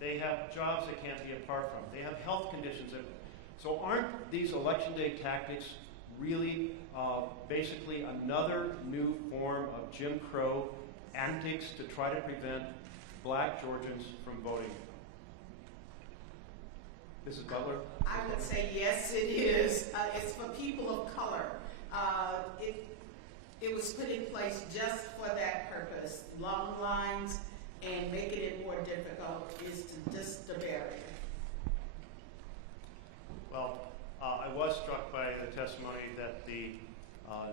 They have jobs they can't be apart from. They have health conditions. So aren't these election day tactics really basically another new form of Jim Crow antics to try to prevent black Georgians from voting? Mrs. Butler? I would say yes, it is. It's for people of color. It was put in place just for that purpose. Long lines and making it more difficult is just the barrier. Well, I was struck by the testimony that the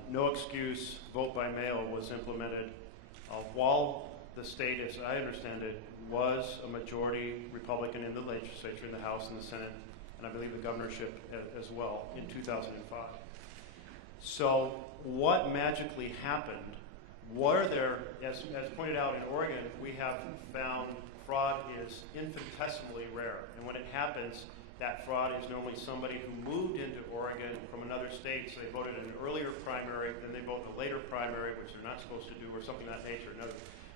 no excuse vote by mail was implemented while the state, as I understand it, was a majority Republican in the legislature, in the House and the Senate, and I believe the governorship as well in 2005. So what magically happened? Were there, as pointed out in Oregon, we have found fraud is infinitesimally rare. And when it happens, that fraud is normally somebody who moved into Oregon from another state, so they voted in an earlier primary, then they vote in a later primary, which they're not supposed to do, or something of that nature. No,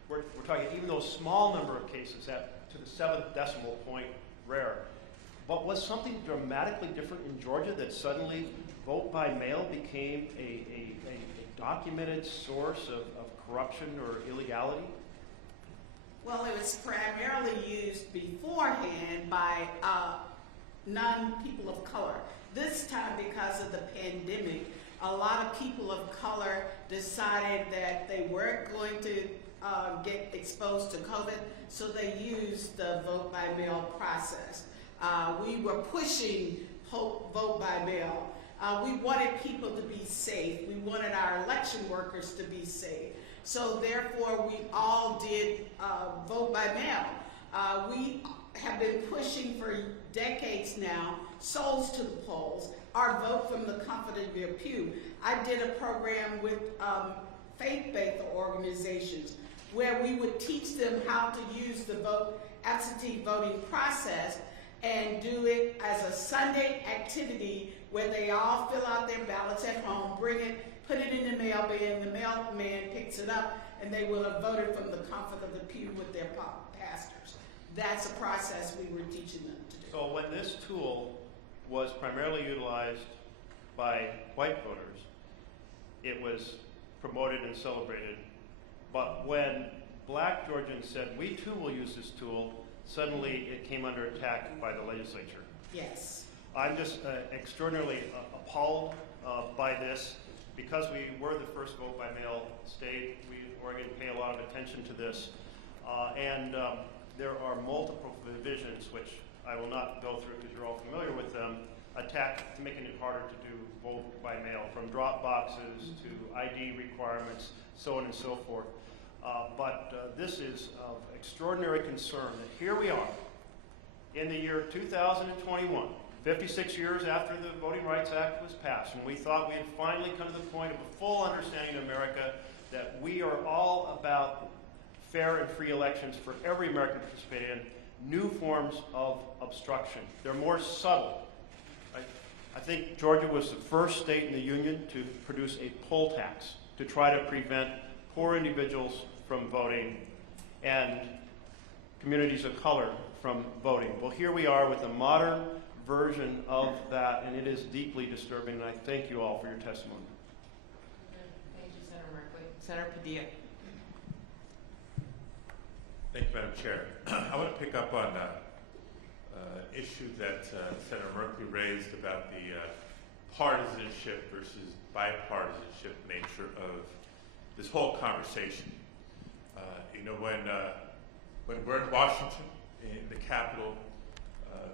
we're talking even those small number of cases that to the 7th decimal point rare. But was something dramatically different in Georgia that suddenly vote by mail became a documented source of corruption or illegality? Well, it was primarily used beforehand by non-people of color. This time, because of the pandemic, a lot of people of color decided that they weren't going to get exposed to COVID, so they used the vote by mail process. We were pushing vote by mail. We wanted people to be safe. We wanted our election workers to be safe. So therefore, we all did vote by mail. We have been pushing for decades now, souls to the polls, our vote from the comfort of your pew. I did a program with faith-based organizations where we would teach them how to use the absentee voting process and do it as a Sunday activity where they all fill out their ballots at home, bring it, put it in the mail bin, the mailman picks it up, and they will have voted from the comfort of the pew with their pastors. That's a process we were teaching them to do. So when this tool was primarily utilized by white voters, it was promoted and celebrated. But when black Georgians said, we too will use this tool, suddenly it came under attack by the legislature. Yes. I'm just extraordinarily appalled by this. Because we were the first vote by mail state, we in Oregon pay a lot of attention to this. And there are multiple provisions, which I will not go through because you're all familiar with them, attack to making it harder to do vote by mail, from drop boxes to ID requirements, so on and so forth. But this is of extraordinary concern that here we are in the year 2021, 56 years after the Voting Rights Act was passed, and we thought we had finally come to the point of a full understanding of America that we are all about fair and free elections for every American to participate in, new forms of obstruction. They're more subtle. Right? I think Georgia was the first state in the union to produce a poll tax to try to prevent poor individuals from voting and communities of color from voting. Well, here we are with a modern version of that, and it is deeply disturbing, and I thank you all for your testimony. Thank you, Senator Merkley. Senator Padilla. Thank you, Madam Chair. I want to pick up on an issue that Senator Merkley raised about the partisanship versus bipartisanship nature of this whole conversation. When we're in Washington, in the Capitol,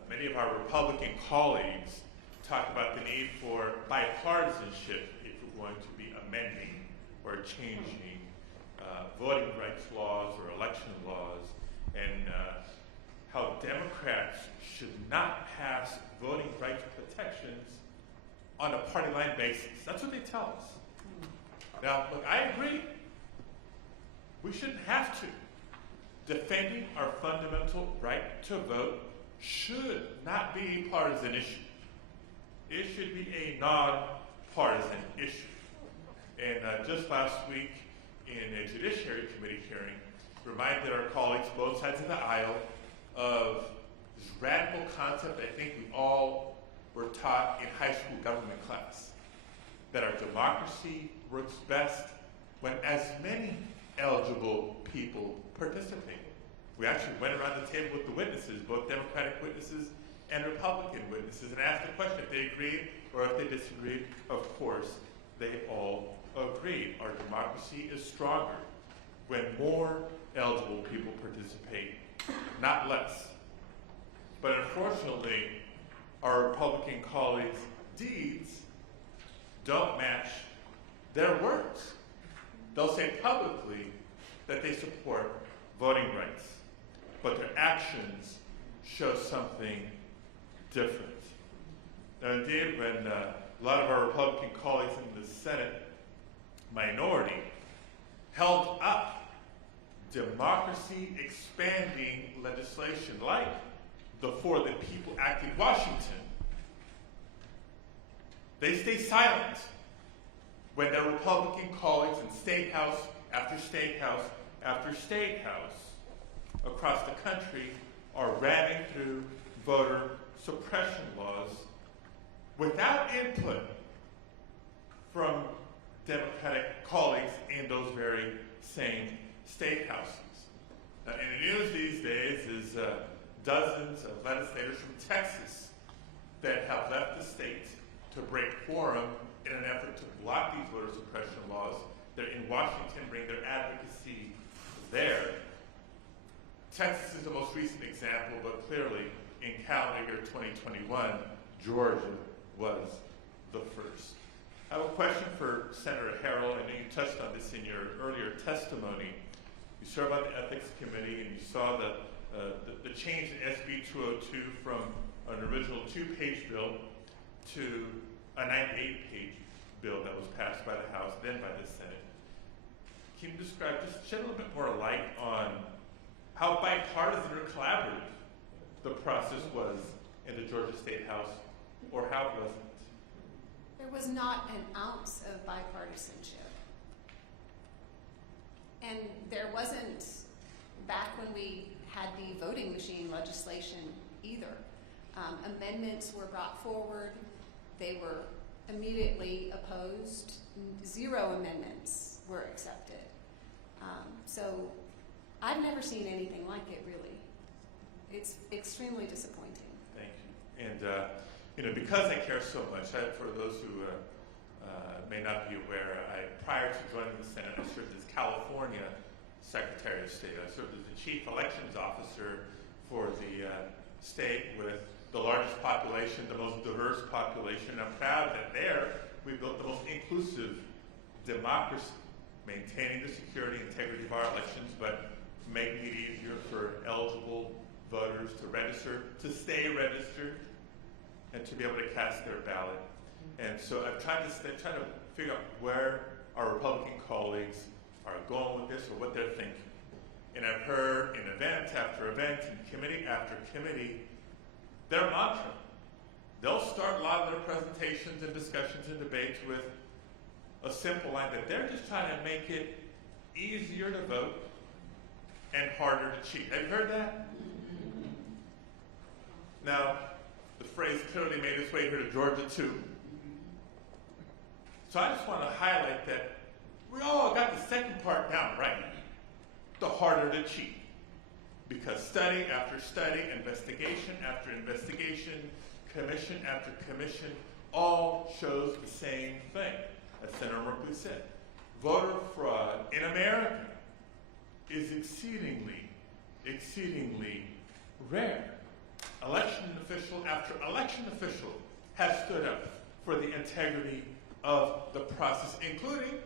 many of our Republican colleagues talk about the need for bipartisanship if we're going to be amending or changing voting rights laws or election laws, and how Democrats should not pass voting rights protections on a party line basis. That's what they tell us. Now, look, I agree. We shouldn't have to. Defending our fundamental right to vote should not be a partisan issue. It should be a non-partisan issue. And just last week in a Judiciary Committee hearing, reminded our colleagues, both sides of the aisle, of this radical concept I think we all were taught in high school government class, that our democracy works best when as many eligible people participate. We actually went around the table with the witnesses, both Democratic witnesses and Republican witnesses, and asked the question if they agreed or if they disagreed. Of course, they all agreed, our democracy is stronger when more eligible people participate, not less. But unfortunately, our Republican colleagues' deeds don't match their words. They'll say publicly that they support voting rights, but their actions show something different. Now, indeed, when a lot of our Republican colleagues in the Senate minority held up democracy expanding legislation like the For the People Act in Washington, they stay silent when their Republican colleagues in state house after state house after state house across the country are ramming through voter suppression laws without input from Democratic colleagues in those very same state houses. In the news these days is dozens of legislators from Texas that have left the state to break quorum in an effort to block these voter suppression laws. They're in Washington, bring their advocacy there. Texas is the most recent example, but clearly in calendar year 2021, Georgia was the first. I have a question for Senator Harrell. I know you touched on this in your earlier testimony. You serve on the Ethics Committee, and you saw the change in SB 202 from an original 2-page bill to a 98-page bill that was passed by the House, then by the Senate. Can you describe, just shed a little bit more light on how bipartisan or collaborative the process was in the Georgia State House, or how it wasn't? There was not an ounce of bipartisanship. And there wasn't back when we had the voting machine legislation either. Amendments were brought forward. They were immediately opposed. 0 amendments were accepted. So I've never seen anything like it, really. It's extremely disappointing. Thank you. And because I care so much, for those who may not be aware, prior to joining the Senate, I served as California Secretary of State. I served as the Chief Elections Officer for the state with the largest population, the most diverse population. I'm proud that there we built the most inclusive democracy, maintaining the security and integrity of our elections, but making it easier for eligible voters to register, to stay registered, and to be able to cast their ballot. And so I'm trying to figure out where our Republican colleagues are going with this or what they're thinking. And I've heard in event after event, in committee after committee, their mantra. They'll start a lot of their presentations and discussions and debates with a simple line that they're just trying to make it easier to vote and harder to cheat. Have you heard that? Now, the phrase clearly made its way here to Georgia too. So I just want to highlight that we all got the second part down right. The harder to cheat. Because study after study, investigation after investigation, commission after commission, all shows the same thing, as Senator Merkley said. Voter fraud in America is exceedingly, exceedingly rare. Election official after election official has stood up for the integrity of the process, including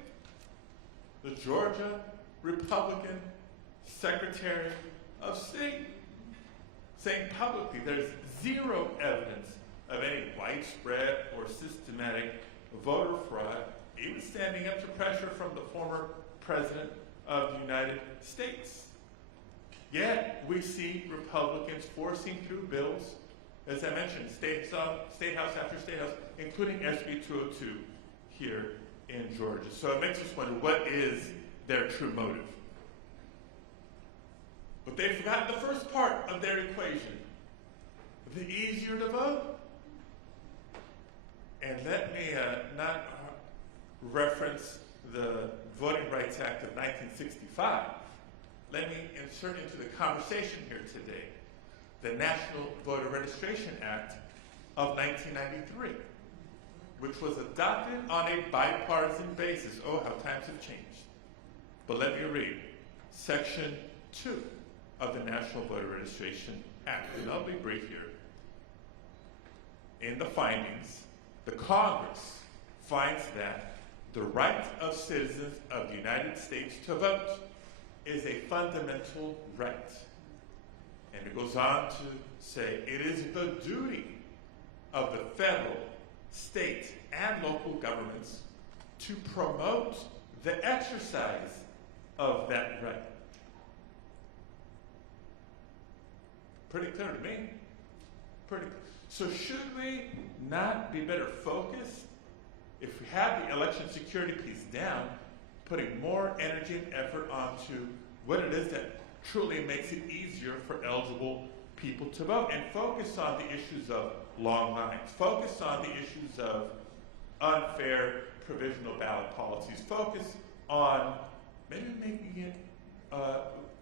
the Georgia Republican Secretary of State, saying publicly there's 0 evidence of any widespread or systematic voter fraud, even standing up to pressure from the former President of the United States. Yet we see Republicans forcing through bills, as I mentioned, state house after state house, including SB 202 here in Georgia. So it makes us wonder, what is their true motive? But they've forgotten the first part of their equation, the easier to vote. And let me not reference the Voting Rights Act of 1965. Let me insert into the conversation here today the National Voter Registration Act of 1993, which was adopted on a bipartisan basis. Oh, how times have changed. But let me read Section 2 of the National Voter Registration Act, and I'll be brief here. In the findings, the Congress finds that the right of citizens of the United States to vote is a fundamental right. And it goes on to say it is the duty of the federal, state, and local governments to promote the exercise of that right. Pretty clear to me. Pretty clear. So should we not be better focused if we have the election security piece down, putting more energy and effort onto what it is that truly makes it easier for eligible people to vote, and focus on the issues of long lines, focus on the issues of unfair provisional ballot policies, focus on maybe making it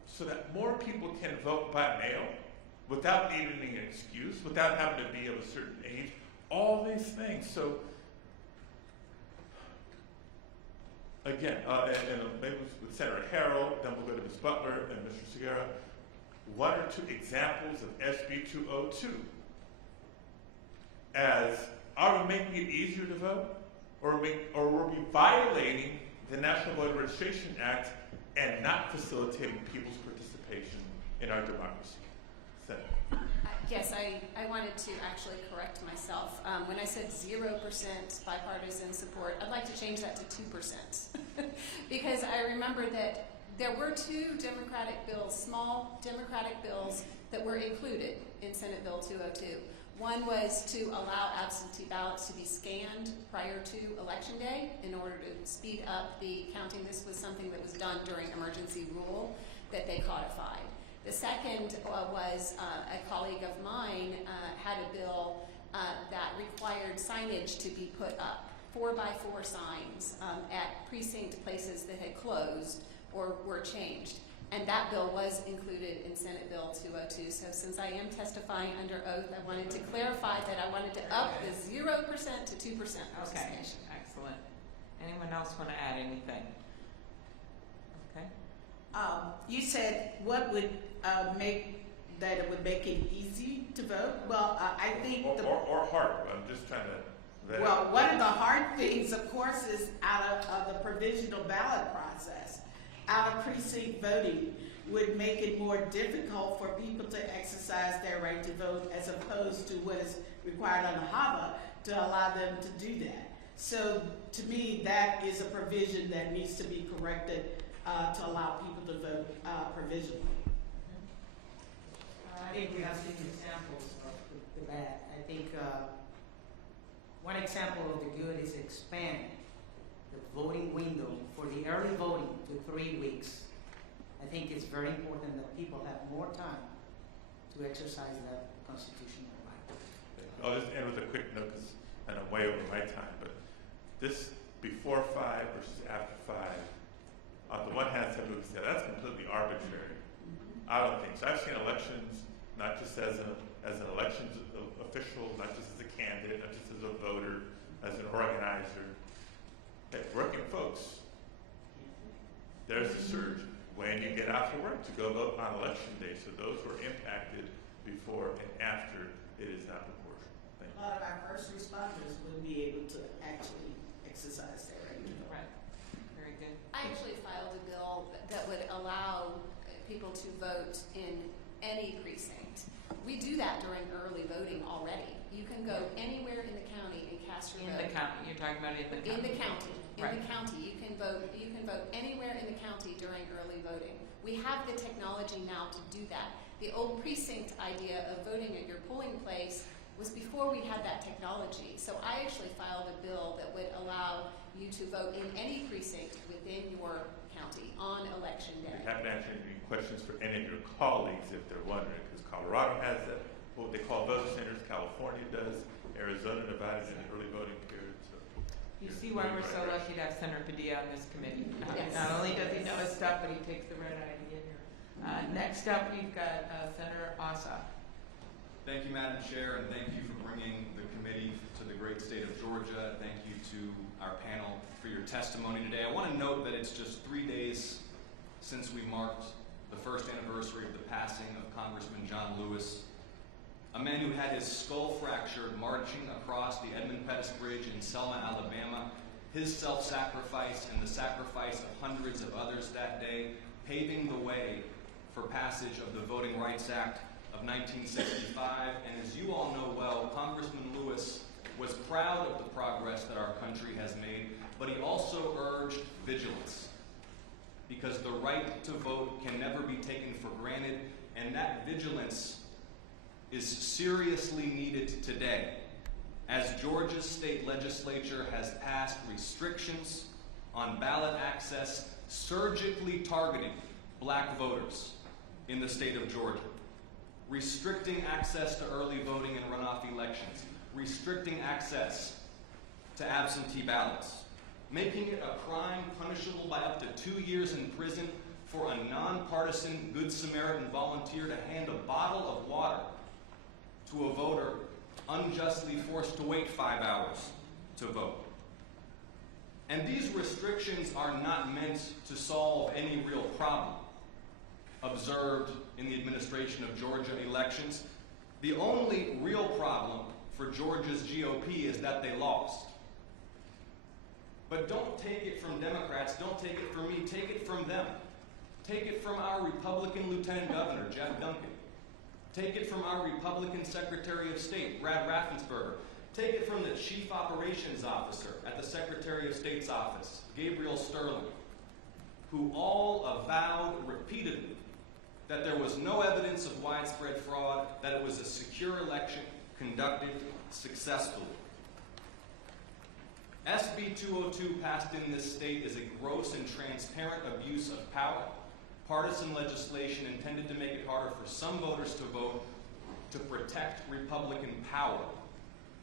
so that more people can vote by mail without needing an excuse, without having to be of a certain age, all these things. So again, and maybe with Senator Harrell, then we'll go to Ms. Butler and Mr. Segarra, one or two examples of SB 202 as, are we making it easier to vote? Or were we violating the National Voter Registration Act and not facilitating people's participation in our democracy? Senator. Yes, I wanted to actually correct myself. When I said 0% bipartisan support, I'd like to change that to 2%. Because I remember that there were two Democratic bills, small Democratic bills, that were included in Senate Bill 202. One was to allow absentee ballots to be scanned prior to Election Day in order to speed up the counting. This was something that was done during emergency rule that they codified. The second was a colleague of mine had a bill that required signage to be put up, 4x4 signs at precinct places that had closed or were changed. And that bill was included in Senate Bill 202. So since I am testifying under oath, I wanted to clarify that I wanted to up the 0% to 2% Okay, participation. excellent. Anyone else want to add anything? Okay. You said what would make that it would make it easy to vote? Well, I think Or hard. I'm just trying to vet well, one of the hard things, of course, is out of the provisional ballot process. Out of precinct voting would make it more difficult for people to exercise their right to vote as opposed to what is required under HAVA to allow them to do that. So to me, that is a provision that needs to be corrected to allow people to vote provisionally. I think we have seen examples of the bad. I think one example of the good is expand the voting window for the early voting to 3 weeks. I think it's very important that people have more time to exercise that constitutional right. I'll just end with a quick note, because and I'm way over my time, but this before 5 versus after 5, on the one hand, some people say that's completely arbitrary. I don't think so. I've seen elections not just as an elections official, not just as a candidate, not just as a voter, as an organizer. Hey, working folks, there's a surge when you get after work to go vote on election day. So those who are impacted before and after, it is not proportional. Thank you. A lot of our first responders wouldn't be able to actually exercise their right to vote. Right. Very good. I actually filed a bill that would allow people to vote in any precinct. We do that during early voting already. You can go anywhere in the county and cast your In vote. the county, you're talking about in the county. In the county. In Right. the county. You can vote anywhere in the county during early voting. We have the technology now to do that. The old precinct idea of voting at your polling place was before we had that technology. So I actually filed a bill that would allow you to vote in any precinct within your county on election We day. haven't answered any questions for any of your colleagues if they're wondering, because Colorado has that, what they call vote centers, California does, Arizona, Nevada is an early voting period. So You you're see why we're so right. lucky to have Senator Padilla on this committee. Yes. Not only does he know his stuff, but he takes the red eye to get here. Next up, we've got Senator Ossoff. Thank you, Madam Chair, and thank you for bringing the committee to the great state of Georgia. Georgia. Thank you to our panel for your testimony today. I want to note that it's just 3 days since we marked the first anniversary of the passing of Congressman John Lewis, a man who had his skull fractured marching across the Edmund Pettus Bridge in Selma, Alabama. His self-sacrifice and the sacrifice of hundreds of others that day, paving the way for passage of the Voting Rights Act of 1965. And as you all know well, Congressman Lewis was proud of the progress that our country has made, but he also urged vigilance, because the right to vote can never be taken for granted, and that vigilance is seriously needed today, as Georgia's state legislature has passed restrictions on ballot access surgically targeting black voters in the state of Georgia, restricting access to early voting and runoff elections, restricting access to absentee ballots, making it a crime punishable by up to 2 years in prison for a nonpartisan Good Samaritan volunteer to hand a bottle of water to a voter unjustly forced to wait 5 hours to vote. And these restrictions are not meant to solve any real problem observed in the administration of Georgia elections. The only real problem for Georgia's GOP is that they lost. But don't take it from Democrats, don't take it from me, take it from them. Take it from our Republican Lieutenant Governor, Jeff Duncan. Take it from our Republican Secretary of State, Brad Raffensperger. Take it from the Chief Operations Officer at the Secretary of State's office, Gabriel Sterling, who all avowed repeatedly that there was no evidence of widespread fraud, that it was a secure election conducted successfully. SB 202 passed in this state is a gross and transparent abuse of power, partisan legislation intended to make it harder for some voters to vote, to protect Republican power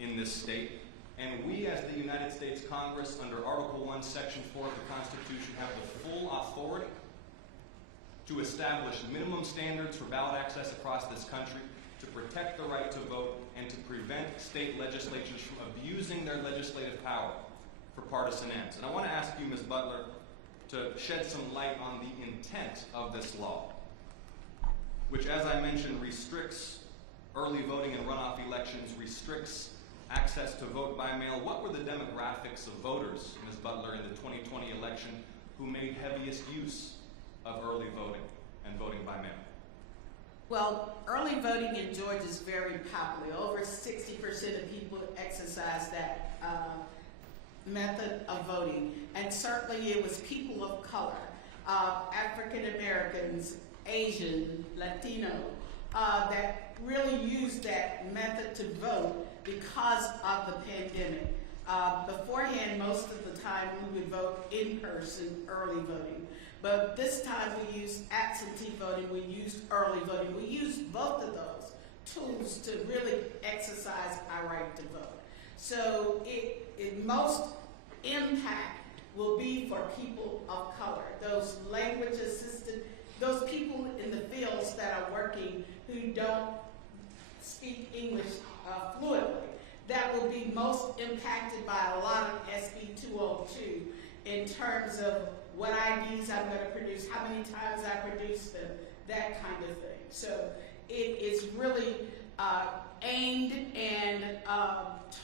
in this state. And we, as the United States Congress, under Article 1, Section 4 of the Constitution, have the full authority to establish minimum standards for ballot access across this country, to protect the right to vote, and to prevent state legislatures from abusing their legislative power for partisan ends. And I want to ask you, Ms. Butler, to shed some light on the intent of this law, which, as I mentioned, restricts early voting and runoff elections, restricts access to vote by mail. What were the demographics of voters, Ms. Butler, in the 2020 election who made heaviest use of early voting and voting by mail? Well, early voting in Georgia is very popular. Over 60% of people exercise that method of voting, and certainly it was people of color, African Americans, Asian, Latino, that really used that method to vote because of the pandemic. Beforehand, most of the time we would vote in person, early voting. But this time we used absentee voting, we used early voting. We used both of those tools to really exercise our right to vote. So it most impact will be for people of color, those language assisted, those people in the fields that are working who don't speak English fluently. That will be most impacted by a lot of SB 202 in terms of what IDs I'm going to produce, how many times I produce them, that kind of thing. So it is really aimed and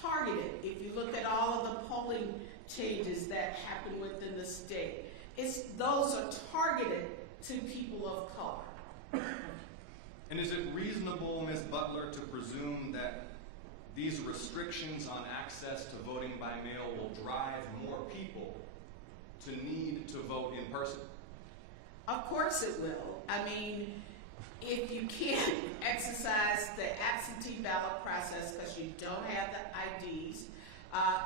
targeted. If you look at all of the polling changes that happen within the state, those are targeted to people of color. And is it reasonable, Ms. Butler, to presume that these restrictions on access to voting by mail will drive more people to need to vote in person? Of course it will. I mean, if you can't exercise the absentee ballot process because you don't have the IDs,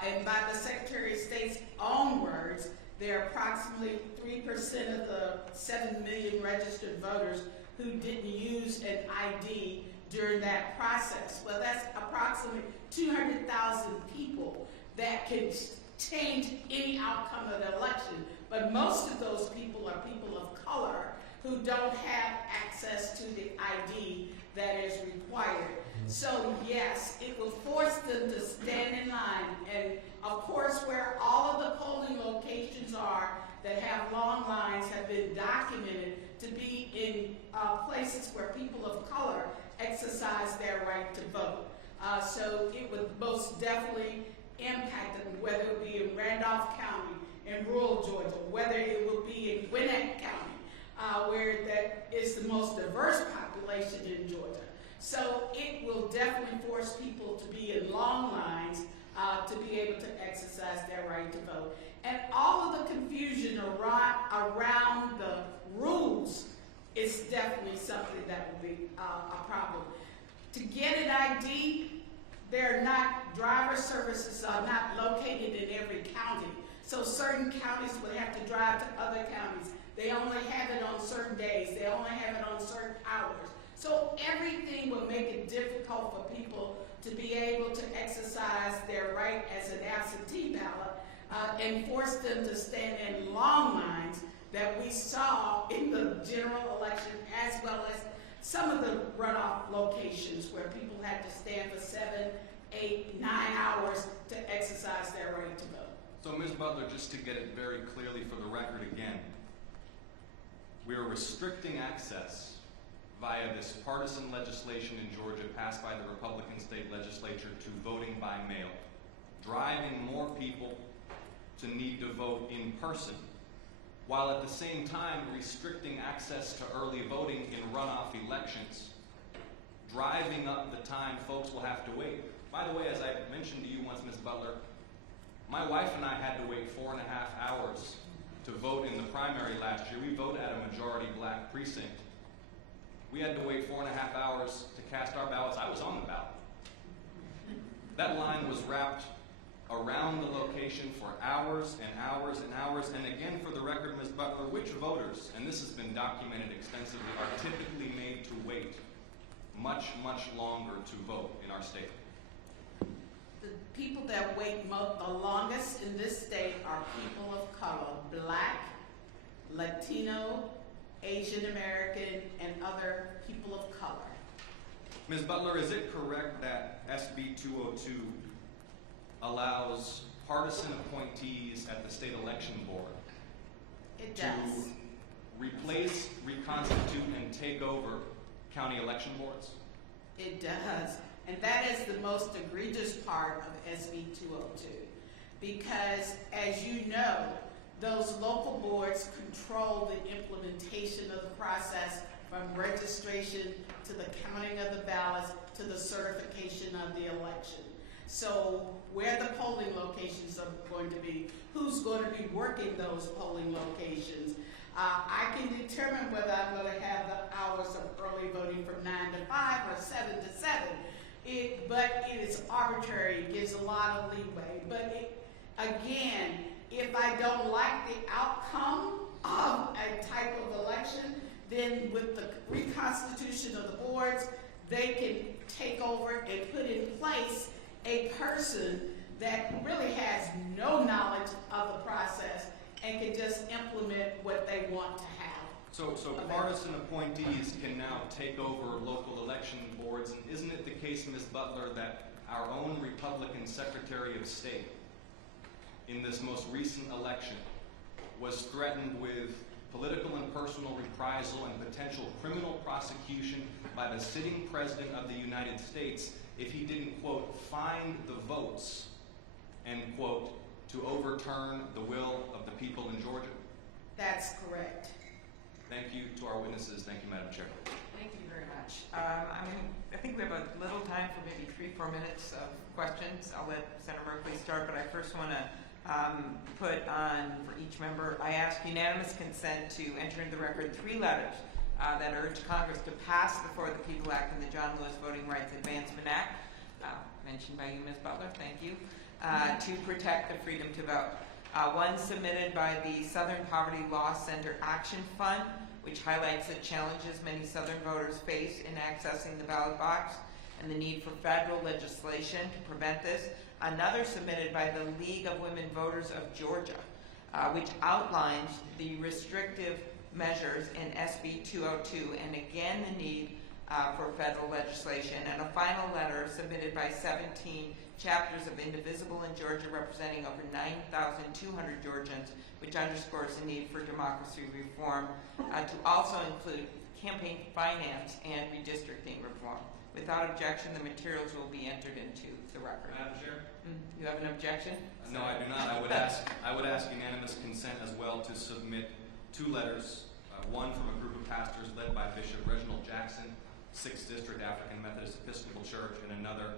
and by the Secretary of State's own words, there are approximately 3% of the 7 million registered voters who didn't use an ID during that process. Well, that's approximately 200,000 people that can change any outcome of the election. But most of those people are people of color who don't have access to the ID that is required. So yes, it will force them to stand in line and places where people of color exercise their right to vote. So it would most definitely impact them, whether it be in Randolph County, in rural Georgia, whether it will be in Gwinnett County, where that is the most diverse population in Georgia. So it will definitely force people to be in long lines to be able to exercise their right to vote. And all of the confusion around the rules is definitely something that will be a problem. To get an ID, driver services are not located in every county. So certain counties would have to drive to other counties. They only have it on certain days. They only have it on certain hours. So everything will make it difficult for people to be able to exercise their right as an absentee ballot and force them to stand in long lines that we saw in the general election, as well as some of the runoff locations where people had to stand for 7, 8, 9 hours to exercise their right to vote. So Ms. Butler, just to get it very clearly for the record again, we are restricting access via this partisan legislation in Georgia passed by the Republican state legislature to voting by mail, driving more people to need to vote in person, while at the same time restricting access to early voting in runoff elections, driving up the time folks will have to wait. By the way, as I mentioned to you once, Ms. Butler, my wife and I had to wait 4.5 hours to vote in the primary last year. We voted at a majority black precinct. We had to wait 4.5 hours to cast our ballots. I was on the ballot. That line was wrapped around the location for hours and hours and hours. And again, for the record, Ms. Butler, which voters, and this has been documented extensively, are typically made to wait much, much longer to vote in our state? The people that wait the longest in this state are people of color, Black, Latino, Asian American, and other people of color. Ms. Butler, is it correct that SB 202 allows partisan appointees at the state election board It to does. replace, reconstitute, and take over county election boards? It does. And that is the most egregious part of SB 202. Because, as you know, those local boards control the implementation of the process from registration to the counting of the ballots to the certification of the election. So where the polling locations are going to be, who's going to be working those polling locations. I can determine whether I'm going to have the hours of early voting from 9 to 5 or 7 to 7. But it is arbitrary. It gives a lot of leeway. But again, if I don't like the outcome of a type of election, then with the reconstitution of the boards, they can take over and put in place a person that really has no knowledge of the process and can just implement what they want to have. So partisan appointees can now take over local election boards, and isn't it the case, Ms. Butler, that our own Republican Secretary of State in this most recent election was threatened with political and personal reprisal and potential criminal prosecution by the sitting President of the United States if he didn't, quote, find the votes, end quote, to overturn the will of the people in Georgia? That's correct. Thank you to our witnesses. Thank you, Madam Chair. Thank you very much. I think we have a little time for maybe 3-4 minutes of questions. I'll let Senator Merkley start, but I first want to put on for each member, I ask unanimous consent to enter into the record 3 letters that urge Congress to pass the For the People Act and the John Lewis Voting Rights Advancement Act, mentioned by you, Ms. Butler, thank you, to protect the freedom to vote. One submitted by the Southern Poverty Law Center Action Fund, which highlights the challenges many Southern voters face in accessing the ballot box and the need for federal legislation to prevent this. Another submitted by the League of Women Voters of Georgia, which outlines the restrictive measures in SB 202 and again the need for federal legislation. And a final letter submitted by 17 chapters of Indivisible in Georgia, representing over 9,200 Georgians, which underscores the need for democracy reform, to also include campaign finance and redistricting reform. Without objection, the materials will be entered into the record. Madam Chair? You have an objection? No, I do not. I would ask unanimous consent as well to submit 2 letters, one from a group of pastors led by Bishop Reginald Jackson, 6th District African Methodist Episcopal Church, and another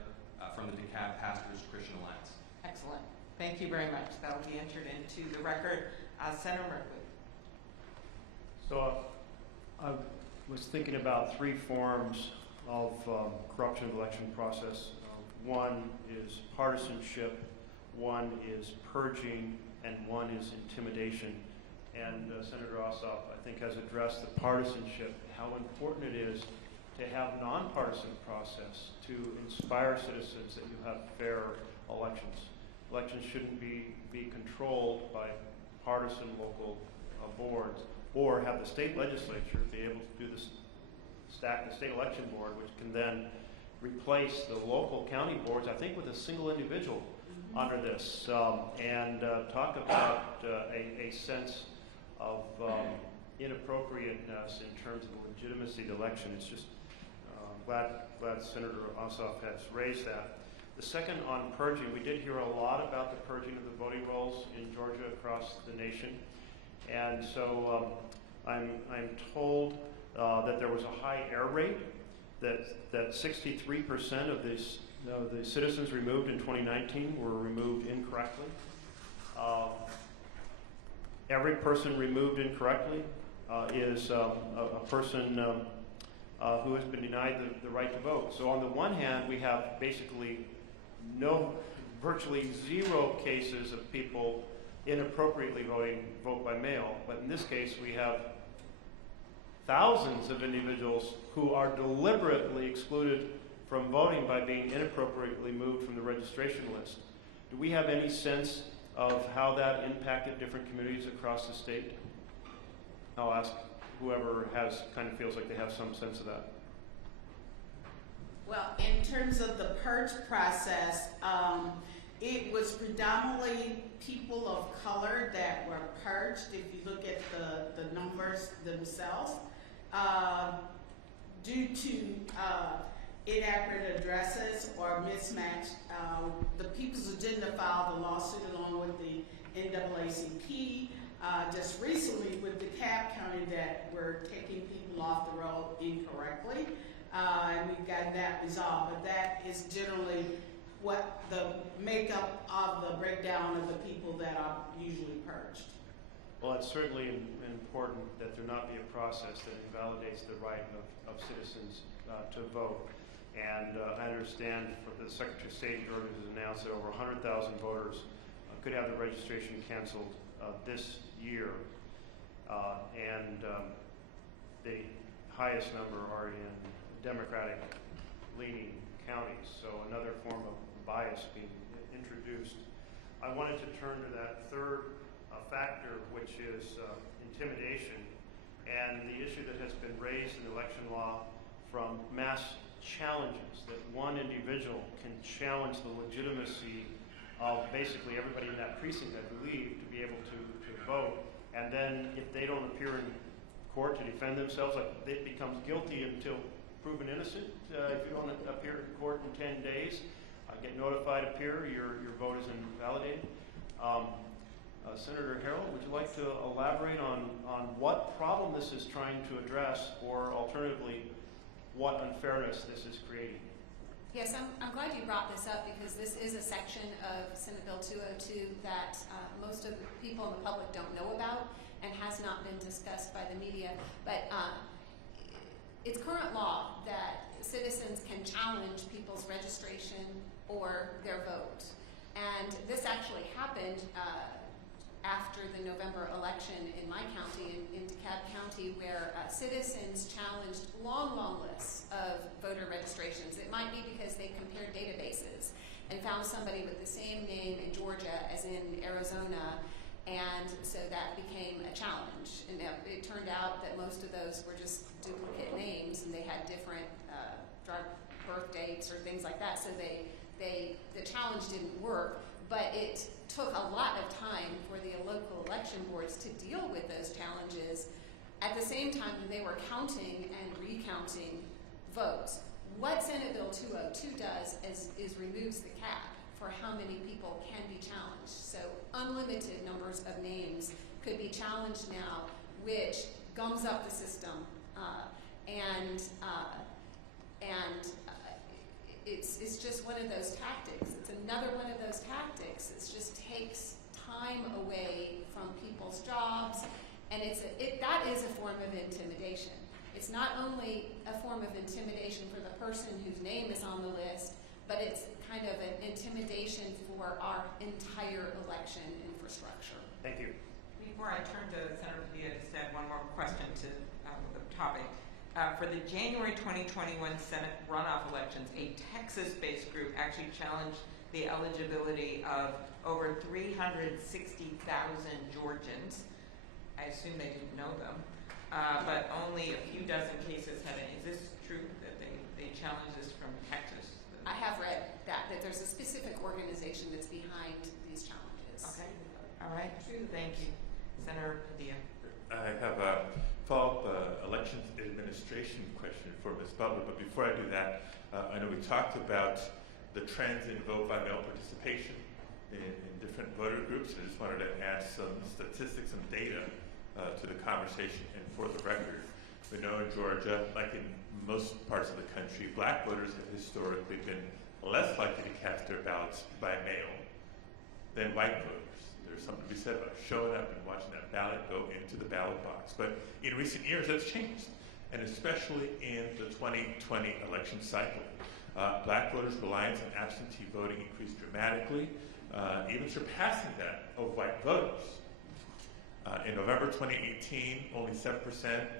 from the DeKalb Pastors Christian Alliance. Excellent. Thank you very much. That will be entered into the record. Senator Merkley. So I was thinking about 3 forms of corruption of the election process. One is partisanship, one is purging, and one is intimidation. And Senator Ossoff, I think, has addressed the partisanship, how important it is to have nonpartisan process to inspire citizens that you have fair elections. Elections shouldn't be controlled by partisan local boards, or have the state legislature be able to do this, stack the state election board, which can then replace the local county boards, I think, with a single individual under this, and talk about a sense of inappropriateness in terms of the legitimacy of the election. It's just glad Senator Ossoff has raised that. The second on purging, we did hear a lot about the purging of the voting rolls in Georgia across the nation, and so I'm told that there was a high error rate, that 63% of the citizens removed in 2019 were removed incorrectly. Every person removed incorrectly is a person who has been denied the right to vote. So on the one hand, we have basically virtually 0 cases of people inappropriately vote by mail, but in this case we have thousands of individuals who are deliberately excluded from voting by being inappropriately moved from the registration list. Do we have any sense of how that impacted different communities across the state? I'll ask whoever kind of feels like they have some sense of that. Well, in terms of the purge process, it was predominantly people of color that were purged. If you look at the numbers themselves, due to inaccurate addresses or mismatched, the People's Agenda filed a lawsuit along with the NAACP just recently with DeKalb County that were taking people off the roll incorrectly, and we've gotten that resolved. But that is generally what the makeup of the breakdown of the people that are usually purged. Well, it's certainly important that there not be a process that invalidates the right of citizens to vote. And I understand the Secretary of State in Georgia has announced that over 100,000 voters could have their registration canceled this year. And the highest number are in Democratic-leaning counties, so another form of bias being introduced. I wanted to turn to that third factor, which is intimidation, and the issue that has been raised in election law from mass challenges, that one individual can challenge the legitimacy of basically everybody in that precinct, I believe, to be able to vote, and then if they don't appear in court to defend themselves, like it becomes guilty until proven innocent. If you don't appear in court in 10 days, get notified, appear, your vote is invalidated. Senator Harrell, would you like to elaborate on what problem this is trying to address, or alternatively, what unfairness this is creating? Yes, I'm glad you brought this up because this is a section of Senate Bill 202 that most of the people in the public don't know about and has not been discussed by the media. But it's current law that citizens can challenge people's registration or their vote. And this actually happened after the November election in my county, in DeKalb County, where citizens challenged long lists of voter registrations. It might be because they compared databases and found somebody with the same name in Georgia as in Arizona, and so that became a challenge. And it turned out that most of those were just duplicate names, and they had different birth dates or things like that, so the challenge didn't work, but it took a lot of time for the local election boards to deal with those challenges at the same time that they were counting and recounting votes. What Senate Bill 202 does is removes the cap for how many people can be challenged. So unlimited numbers of names could be challenged now, which gums up the system, it's just one of those tactics. It's another one of those tactics. It just takes time away from people's jobs, and that is a form of intimidation. It's not only a form of intimidation for the person whose name is on the list, but it's kind of an intimidation for our entire election infrastructure. Thank you. Before I turn to Senator Padilla, just add one more question to the topic. For the January 2021 Senate runoff elections, a Texas-based group actually challenged the eligibility of over 360,000 Georgians. I assume they didn't know them, but only a few dozen cases had any. Is this true that they challenged this from Texas? I have read that there's a specific organization that's behind these challenges. Okay. All right. Thank you. Senator Padilla. I have a follow-up elections administration question for Ms. Butler, but before I do that, I know we talked about the trends in vote-by-mail participation in different voter groups. I just wanted to add some statistics and data to the conversation. And for the record, we know in Georgia, like in most parts of the country, black voters have historically been less likely to cast their ballots by mail than white voters. There's something to be said about showing up and watching that ballot go into the ballot box. But in recent years, that's changed, and especially in the 2020 election cycle. Black voters' reliance on absentee voting increased dramatically, even surpassing that of white voters. In November 2018, only 7%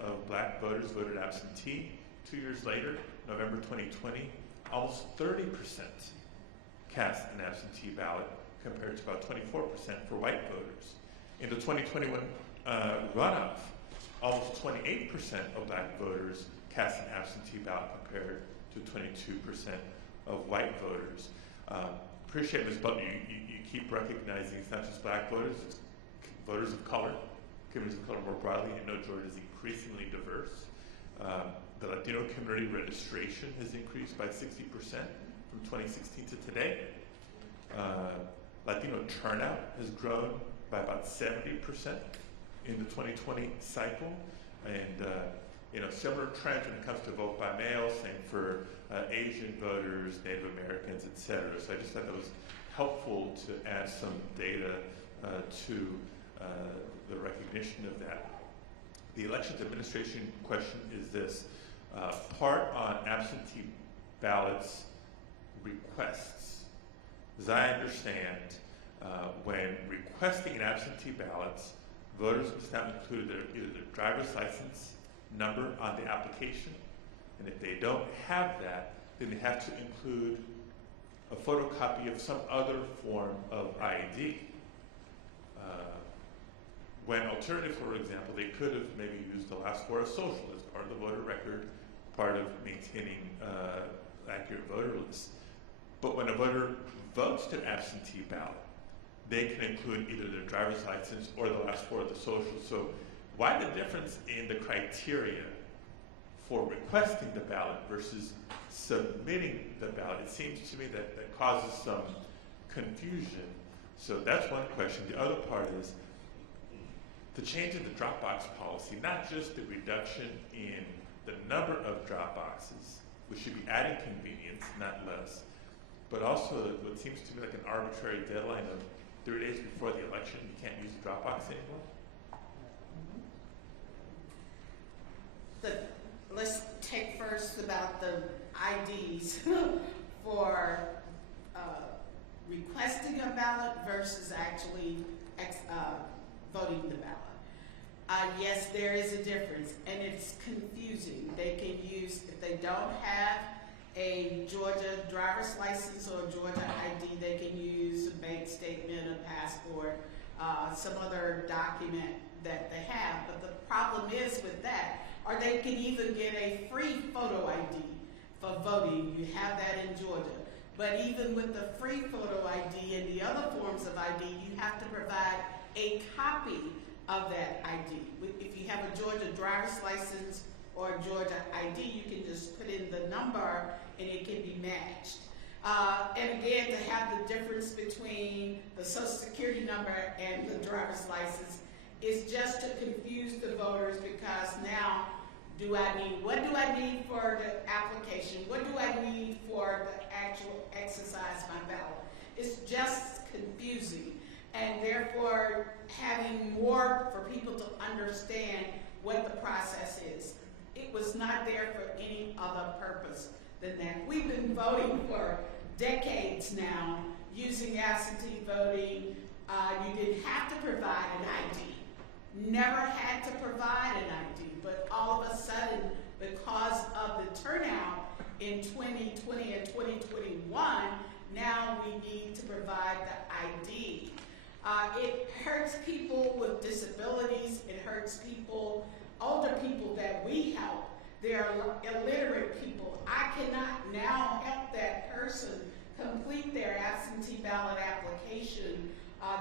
of black voters voted absentee. 2 years later, November 2020, almost 30% cast an absentee ballot, compared to about 24% for white voters. In the 2021 runoff, almost 28% of black voters cast an absentee ballot compared to 22% of white voters. Appreciate, Ms. Butler, you keep recognizing it's not just black voters, it's voters of color, communities of color more broadly. You know Georgia is increasingly diverse. The Latino community registration has increased by 60% from 2016 to today. Latino turnout has grown by about 70% in the 2020 cycle, and similar trends when it comes to vote by mail, same for Asian voters, Native Americans, etc. So I just thought that was helpful to add some data to the recognition of that. The elections administration question is this: part on absentee ballots requests. As I understand, when requesting an absentee ballots, voters must now include either their driver's license number on the application, and if they don't have that, then they have to include a photocopy of some other form of ID. When alternative, for example, they could have maybe used the last four of social as part of the voter record, part of maintaining accurate voter lists. But when a voter votes to absentee ballot, they can include either their driver's license or the last four of the social. So why the difference in the criteria for requesting the ballot versus submitting the ballot? It seems to me that causes some confusion. So that's one question. The other part is the change in the drop box policy, not just the reduction in the number of drop boxes, which should be adding convenience, not less, but also what seems to be like an arbitrary deadline of 3 days before the election, you can't use the drop box anymore. Let's take first about the IDs for requesting a ballot versus actually voting the ballot. Yes, there is a difference, and it's confusing. They can use, if they don't have a Georgia driver's license or a Georgia ID, they can use a bank statement, a passport, some other document that they have. But the problem is with that, or they can even get a free photo ID for voting. You have that in Georgia. But even with the free photo ID and the other forms of ID, you have to provide a copy of that ID. If you have a Georgia driver's license or a Georgia ID, you can just put in the number and it can be matched. And again, to have the difference between the Social Security number and the driver's license is just to confuse the voters, because now what do I need for the application? What do I need for the actual exercise my ballot? It's just confusing, and therefore having more for people to understand what the process is. It was not there for any other purpose than that. We've been voting for decades now using absentee voting. You didn't have to provide an ID. Never had to provide an ID, but all of a sudden, because of the turnout in 2020 and 2021, now we need to provide the ID. It hurts people with disabilities. It hurts people, older people that we help. They're illiterate people. I cannot now help that person complete their absentee ballot application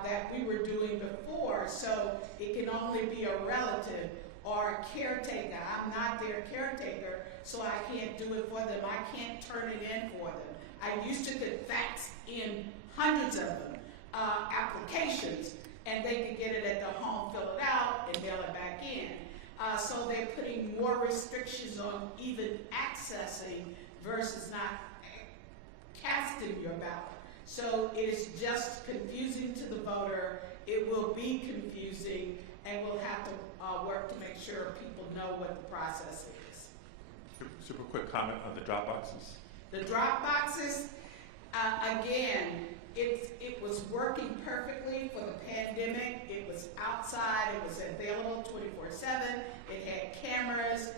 that we were doing before, so it can only be a relative or a caretaker. I'm not their caretaker, so I can't do it for them. I can't turn it in for them. I used to could fax in hundreds of them, applications, and they could get it at the home, fill it out, and mail it back in. So they're putting more restrictions on even accessing versus not casting your ballot. So it is just confusing to the voter. It will be confusing, and we'll have to work to make sure people know what the process is. Super quick comment on the drop boxes. The drop boxes, again, it was working perfectly for the pandemic. It was outside. It was available 24/7. It had cameras.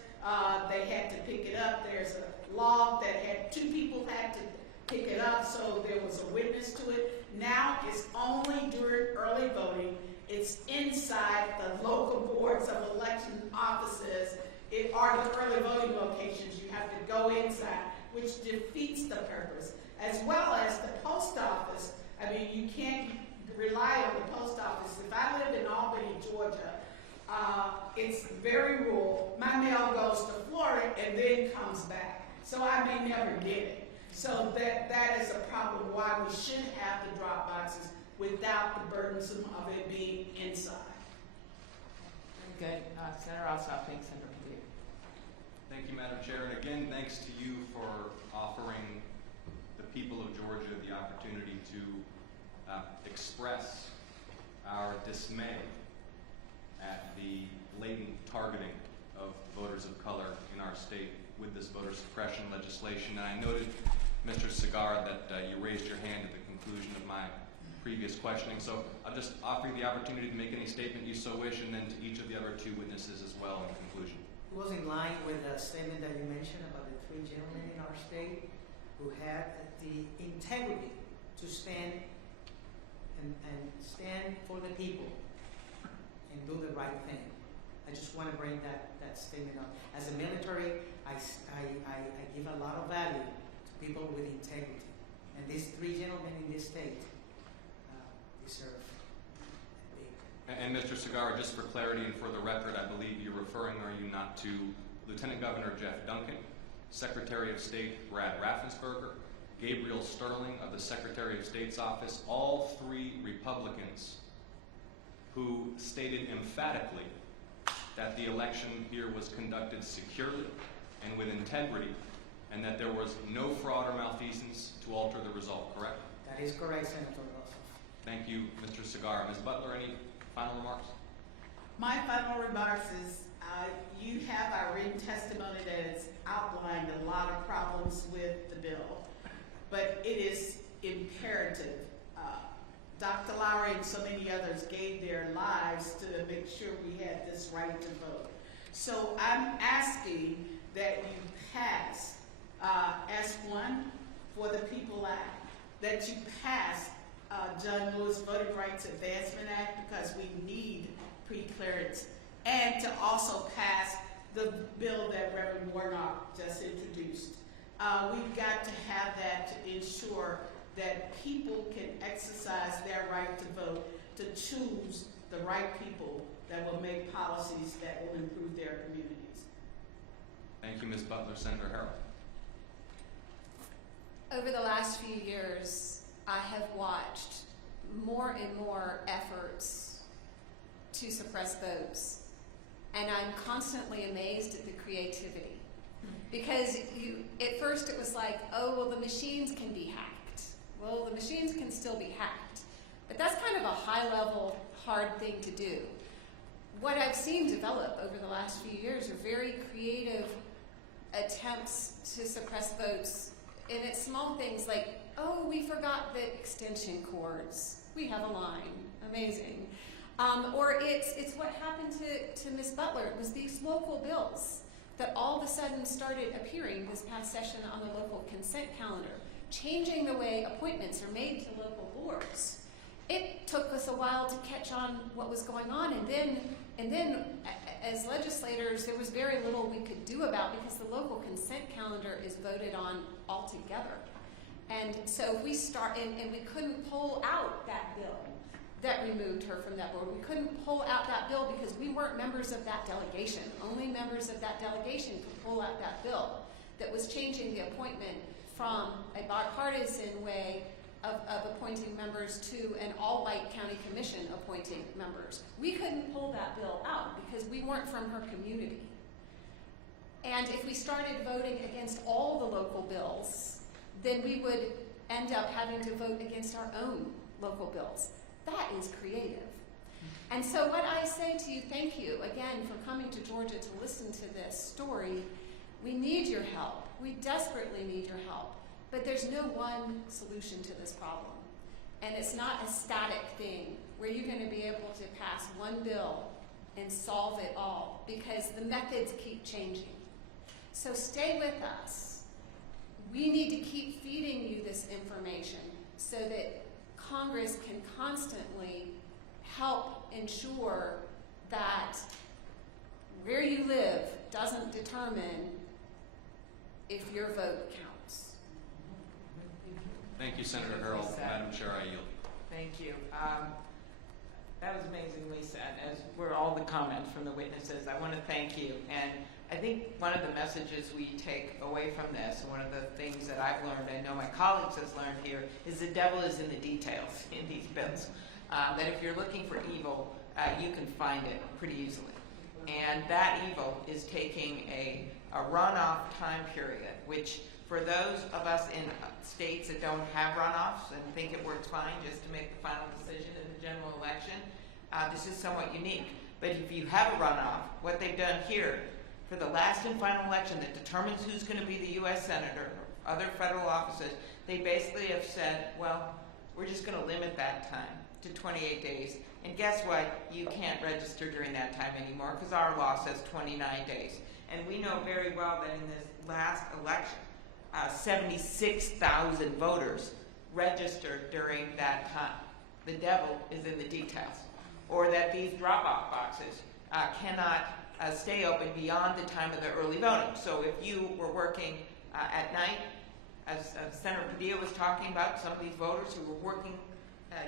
They had to pick it up. There's a log that had 2 people had to pick it up, so there was a witness to it. Now it's only during early voting. It's inside the local boards of election offices. It are the early voting locations. You have to go inside, which defeats the purpose, as well as the post office. I mean, you can't rely on the post office. If I live in Albany, Georgia, it's very rural. My mail goes to Florida and then comes back, so I may never get it. So that is a problem why we should have the drop boxes without the burdensome of it being inside. Good. Senator Ossoff, thanks, Senator Clear. Thank you, Madam Chair, and again, thanks to you for offering the people of Georgia the opportunity to express our dismay at the blatant targeting of voters of color in our state with this voter suppression legislation. And I noted, Mr. Segar, that you raised your hand at the conclusion of my previous questioning, so I'll just offer you the opportunity to make any statement you so wish, and then to each of the other 2 witnesses as well in conclusion. It was in line with the statement that you mentioned about the 3 gentlemen in our state who had the integrity to stand and stand for the people and do the right thing. I just want to bring that statement up. As a military, I give a lot of value to people with integrity. And these 3 gentlemen in this state deserve a big. And Mr. Segar, just for clarity and for the record, I believe you're referring, are you not, to Lieutenant Governor Jeff Duncan, Secretary of State Brad Raffensperger, Gabriel Sterling of the Secretary of State's office, all 3 Republicans who stated emphatically that the election here was conducted securely and with integrity, and that there was no fraud or malfeasance to alter the result, correct? That is correct, Senator Ossoff. Thank you, Mr. Segar. Ms. Butler, any final remarks? My final remarks is you have our written testimony that has outlined a lot of problems with the bill, but it is imperative. Dr. Lowry and so many others gave their lives to make sure we had this right to vote. So I'm asking that you pass S1 for the People Act, that you pass John Lewis Voting Rights Advancement Act, because we need pre-clearance, and to also pass the bill that Reverend Warnock just introduced. We've got to have that to ensure that people can exercise their right to vote, to choose the right people that will make policies that will improve their communities. Thank you, Ms. Butler. Senator Harrell. Over the last few years, I have watched more and more efforts to suppress votes. And I'm constantly amazed at the creativity. Because at first it was like, oh, well, the machines can be hacked. Well, the machines can still be hacked. But that's kind of a high-level, hard thing to do. What I've seen develop over the last few years are very creative attempts to suppress votes. And it's small things like, oh, we forgot the extension cords. We have a line. Amazing. Or it's what happened to Ms. Butler. It was these local bills that all of a sudden started appearing this past session on the local consent calendar, changing the way appointments are made to local boards. It took us a while to catch on what was going on, and then as legislators, there was very little we could do about because the local consent calendar is voted on altogether. And so if we start, and we couldn't pull out that bill that removed her from that board. We couldn't pull out that bill because we weren't members of that delegation. Only members of that delegation could pull out that bill that was changing the appointment from a bipartisan way of appointing members to an all-white county commission appointing members. We couldn't pull that bill out because we weren't from her community. And if we started voting against all the local bills, then we would end up having to vote against our own local bills. That is creative. And so what I say to you, thank you again for coming to Georgia to listen to this story. We need your help. We desperately need your help. But there's no one solution to this problem. And it's not a static thing where you're going to be able to pass one bill and solve it all because the methods keep changing. So stay with us. We need to keep feeding you this information so that Congress can constantly help ensure that where you live doesn't determine if your vote counts. Thank you, Senator Harrell. Madam Chair, I yield. Thank you. That was amazingly said, as were all the comments from the witnesses. I want to thank you. And I think one of the messages we take away from this, and one of the things that I've learned, I know my colleagues has learned here, is the devil is in the details in these bills. That if you're looking for evil, you can find it pretty easily. And that evil is taking a runoff time period, which for those of us in states that don't have runoffs and think it works fine just to make the final decision in the general election, this is somewhat unique. But if you have a runoff, what they've done here for the last and final election that determines who's going to be the U.S. Senator or other federal offices, they basically have said, well, we're just going to limit that time to 28 days. And guess what? You can't register during that time anymore because our law says 29 days. And we know very well that in this last election, 76,000 voters registered during that time. The devil is in the details. Or that these drop-off boxes cannot stay open beyond the time of the early voting. So if you were working at night, as Senator Padilla was talking about, some of these voters who were working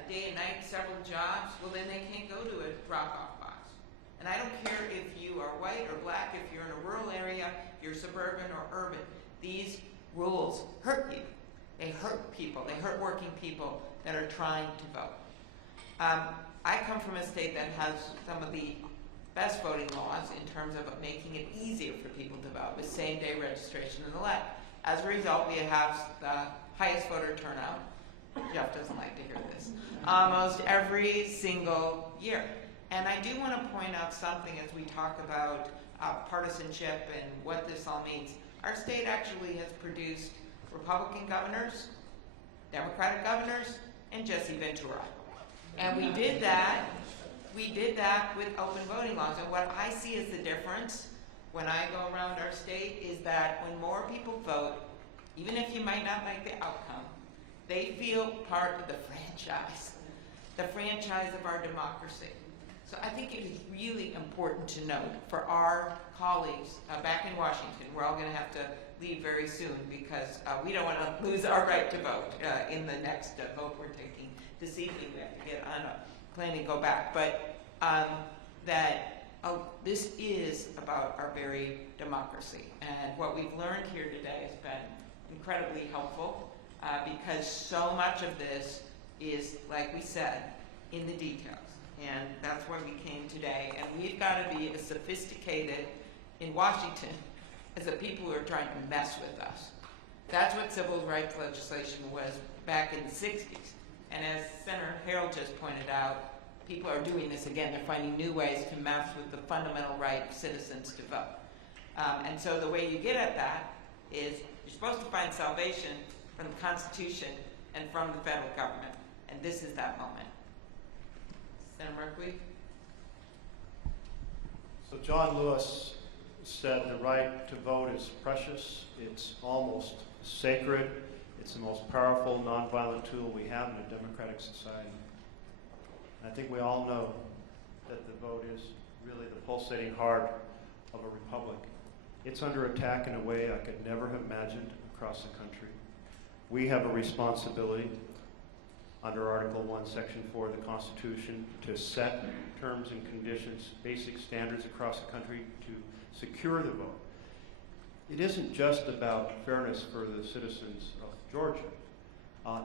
day and night, several jobs, well then they can't go to a drop-off box. And I don't care if you are white or black, if you're in a rural area, you're suburban or urban. These rules hurt you. They hurt people. They hurt working people that are trying to vote. I come from a state that has some of the best voting laws in terms of making it easier for people to vote with same-day registration and the like. As a result, we have the highest voter turnout. Jeff doesn't like to hear this. Almost every single year. And I do want to point out something as we talk about partisanship and what this all means. Our state actually has produced Republican governors, Democratic governors, and Jesse Ventura. And we did that with open voting laws. And what I see as the difference when I go around our state is that when more people vote, even if you might not like the outcome, they feel part of the franchise of our democracy. So I think it is really important to note for our colleagues back in Washington, we're all going to have to leave very soon because we don't want to lose our right to vote in the next vote we're taking this evening. We have to get on a plane and go back. But that this is about our very democracy. And what we've learned here today has been incredibly helpful because so much of this is, like we said, in the details. And that's why we came today. And we've got to be as sophisticated in Washington as the people who are trying to mess with us. That's what civil rights legislation was back in the 60s. And as Senator Harold just pointed out, people are doing this again. They're finding new ways to mess with the fundamental right of citizens to vote. And so the way you get at that is you're supposed to find salvation from the Constitution and from the federal government. And this is that moment. Senator Merkley? So John Lewis said the right to vote is precious. It's almost sacred. It's the most powerful nonviolent tool we have in a democratic society. I think we all know that the vote is really the pulsating heart of a republic. It's under attack in a way I could never have imagined across the country. We have a responsibility under Article 1, Section 4 of the Constitution to set terms and conditions, basic standards across the country to secure the vote. It isn't just about fairness for the citizens of Georgia.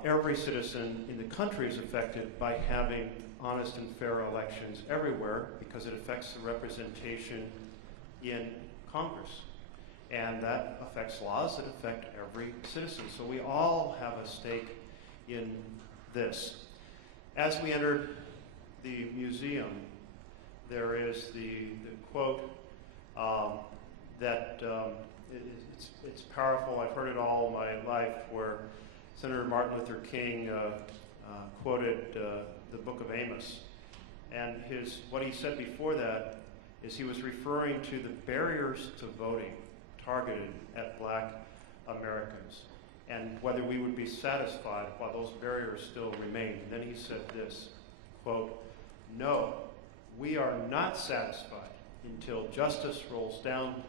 Every citizen in the country is affected by having honest and fair elections everywhere because it affects the representation in Congress. And that affects laws that affect every citizen. So we all have a stake in this. As we entered the museum, there is the quote that it's powerful. I've heard it all my life, where Senator Martin Luther King quoted the book of Amos. And what he said before that is he was referring to the barriers to voting targeted at black Americans and whether we would be satisfied while those barriers still remain. And then he said this, quote, "No, we are not satisfied until justice rolls down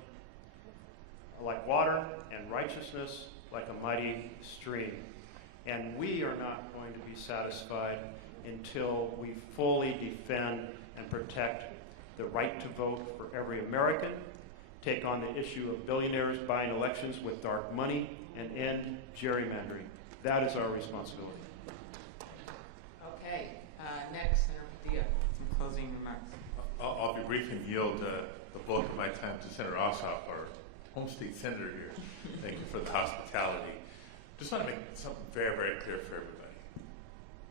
like water and righteousness like a mighty stream. And we are not going to be satisfied until we fully defend and protect the right to vote for every American, take on the issue of billionaires buying elections with dark money, and end gerrymandering. That is our responsibility." Okay, next, Senator Padilla, some closing remarks. I'll be brief and yield the bulk of my time to Senator Ossoff, our home state senator here. Thank you for the hospitality. Just want to make something very, very clear for everybody.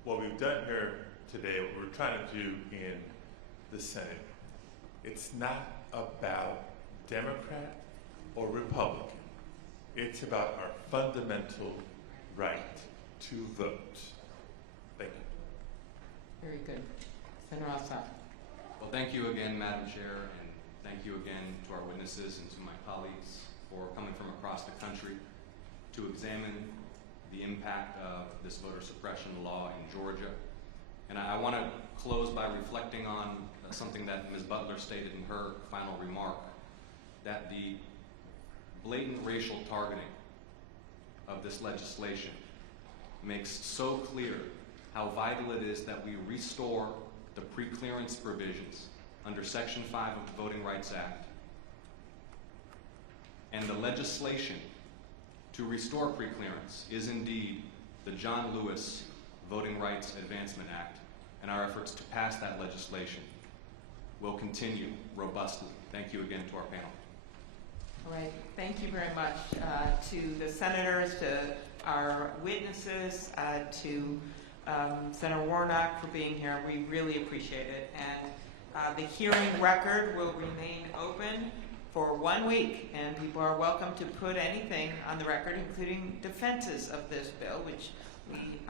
What we've done here today, what we're trying to do in the Senate, it's not about Democrat or Republican. It's about our fundamental right to vote. Thank you. Very good. Senator Ossoff. Well, thank you again, Madam Chair, and thank you again to our witnesses and to my colleagues for coming from across the country to examine the impact of this voter suppression law in Georgia. And I want to close by reflecting on something that Ms. Butler stated in her final remark, that the blatant racial targeting of this legislation makes so clear how vital it is that we restore the pre-clearance provisions under Section 5 of the Voting Rights Act. And the legislation to restore pre-clearance is indeed the John Lewis Voting Rights Advancement Act, and our efforts to pass that legislation will continue robustly. Thank you again to our panel. All right, thank you very much to the senators, to our witnesses, to Senator Warnock for being here. We really appreciate it. And the hearing record will remain open for 1 week, and people are welcome to put anything on the record, including defenses of this bill, which we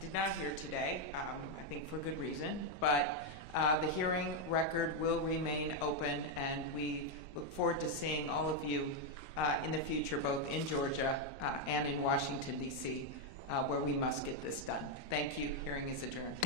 did not hear today, I think for good reason. But the hearing record will remain open, and we look forward to seeing all of you in the future, both in Georgia and in Washington, D.C., where we must get this done. Thank you. Hearing is adjourned.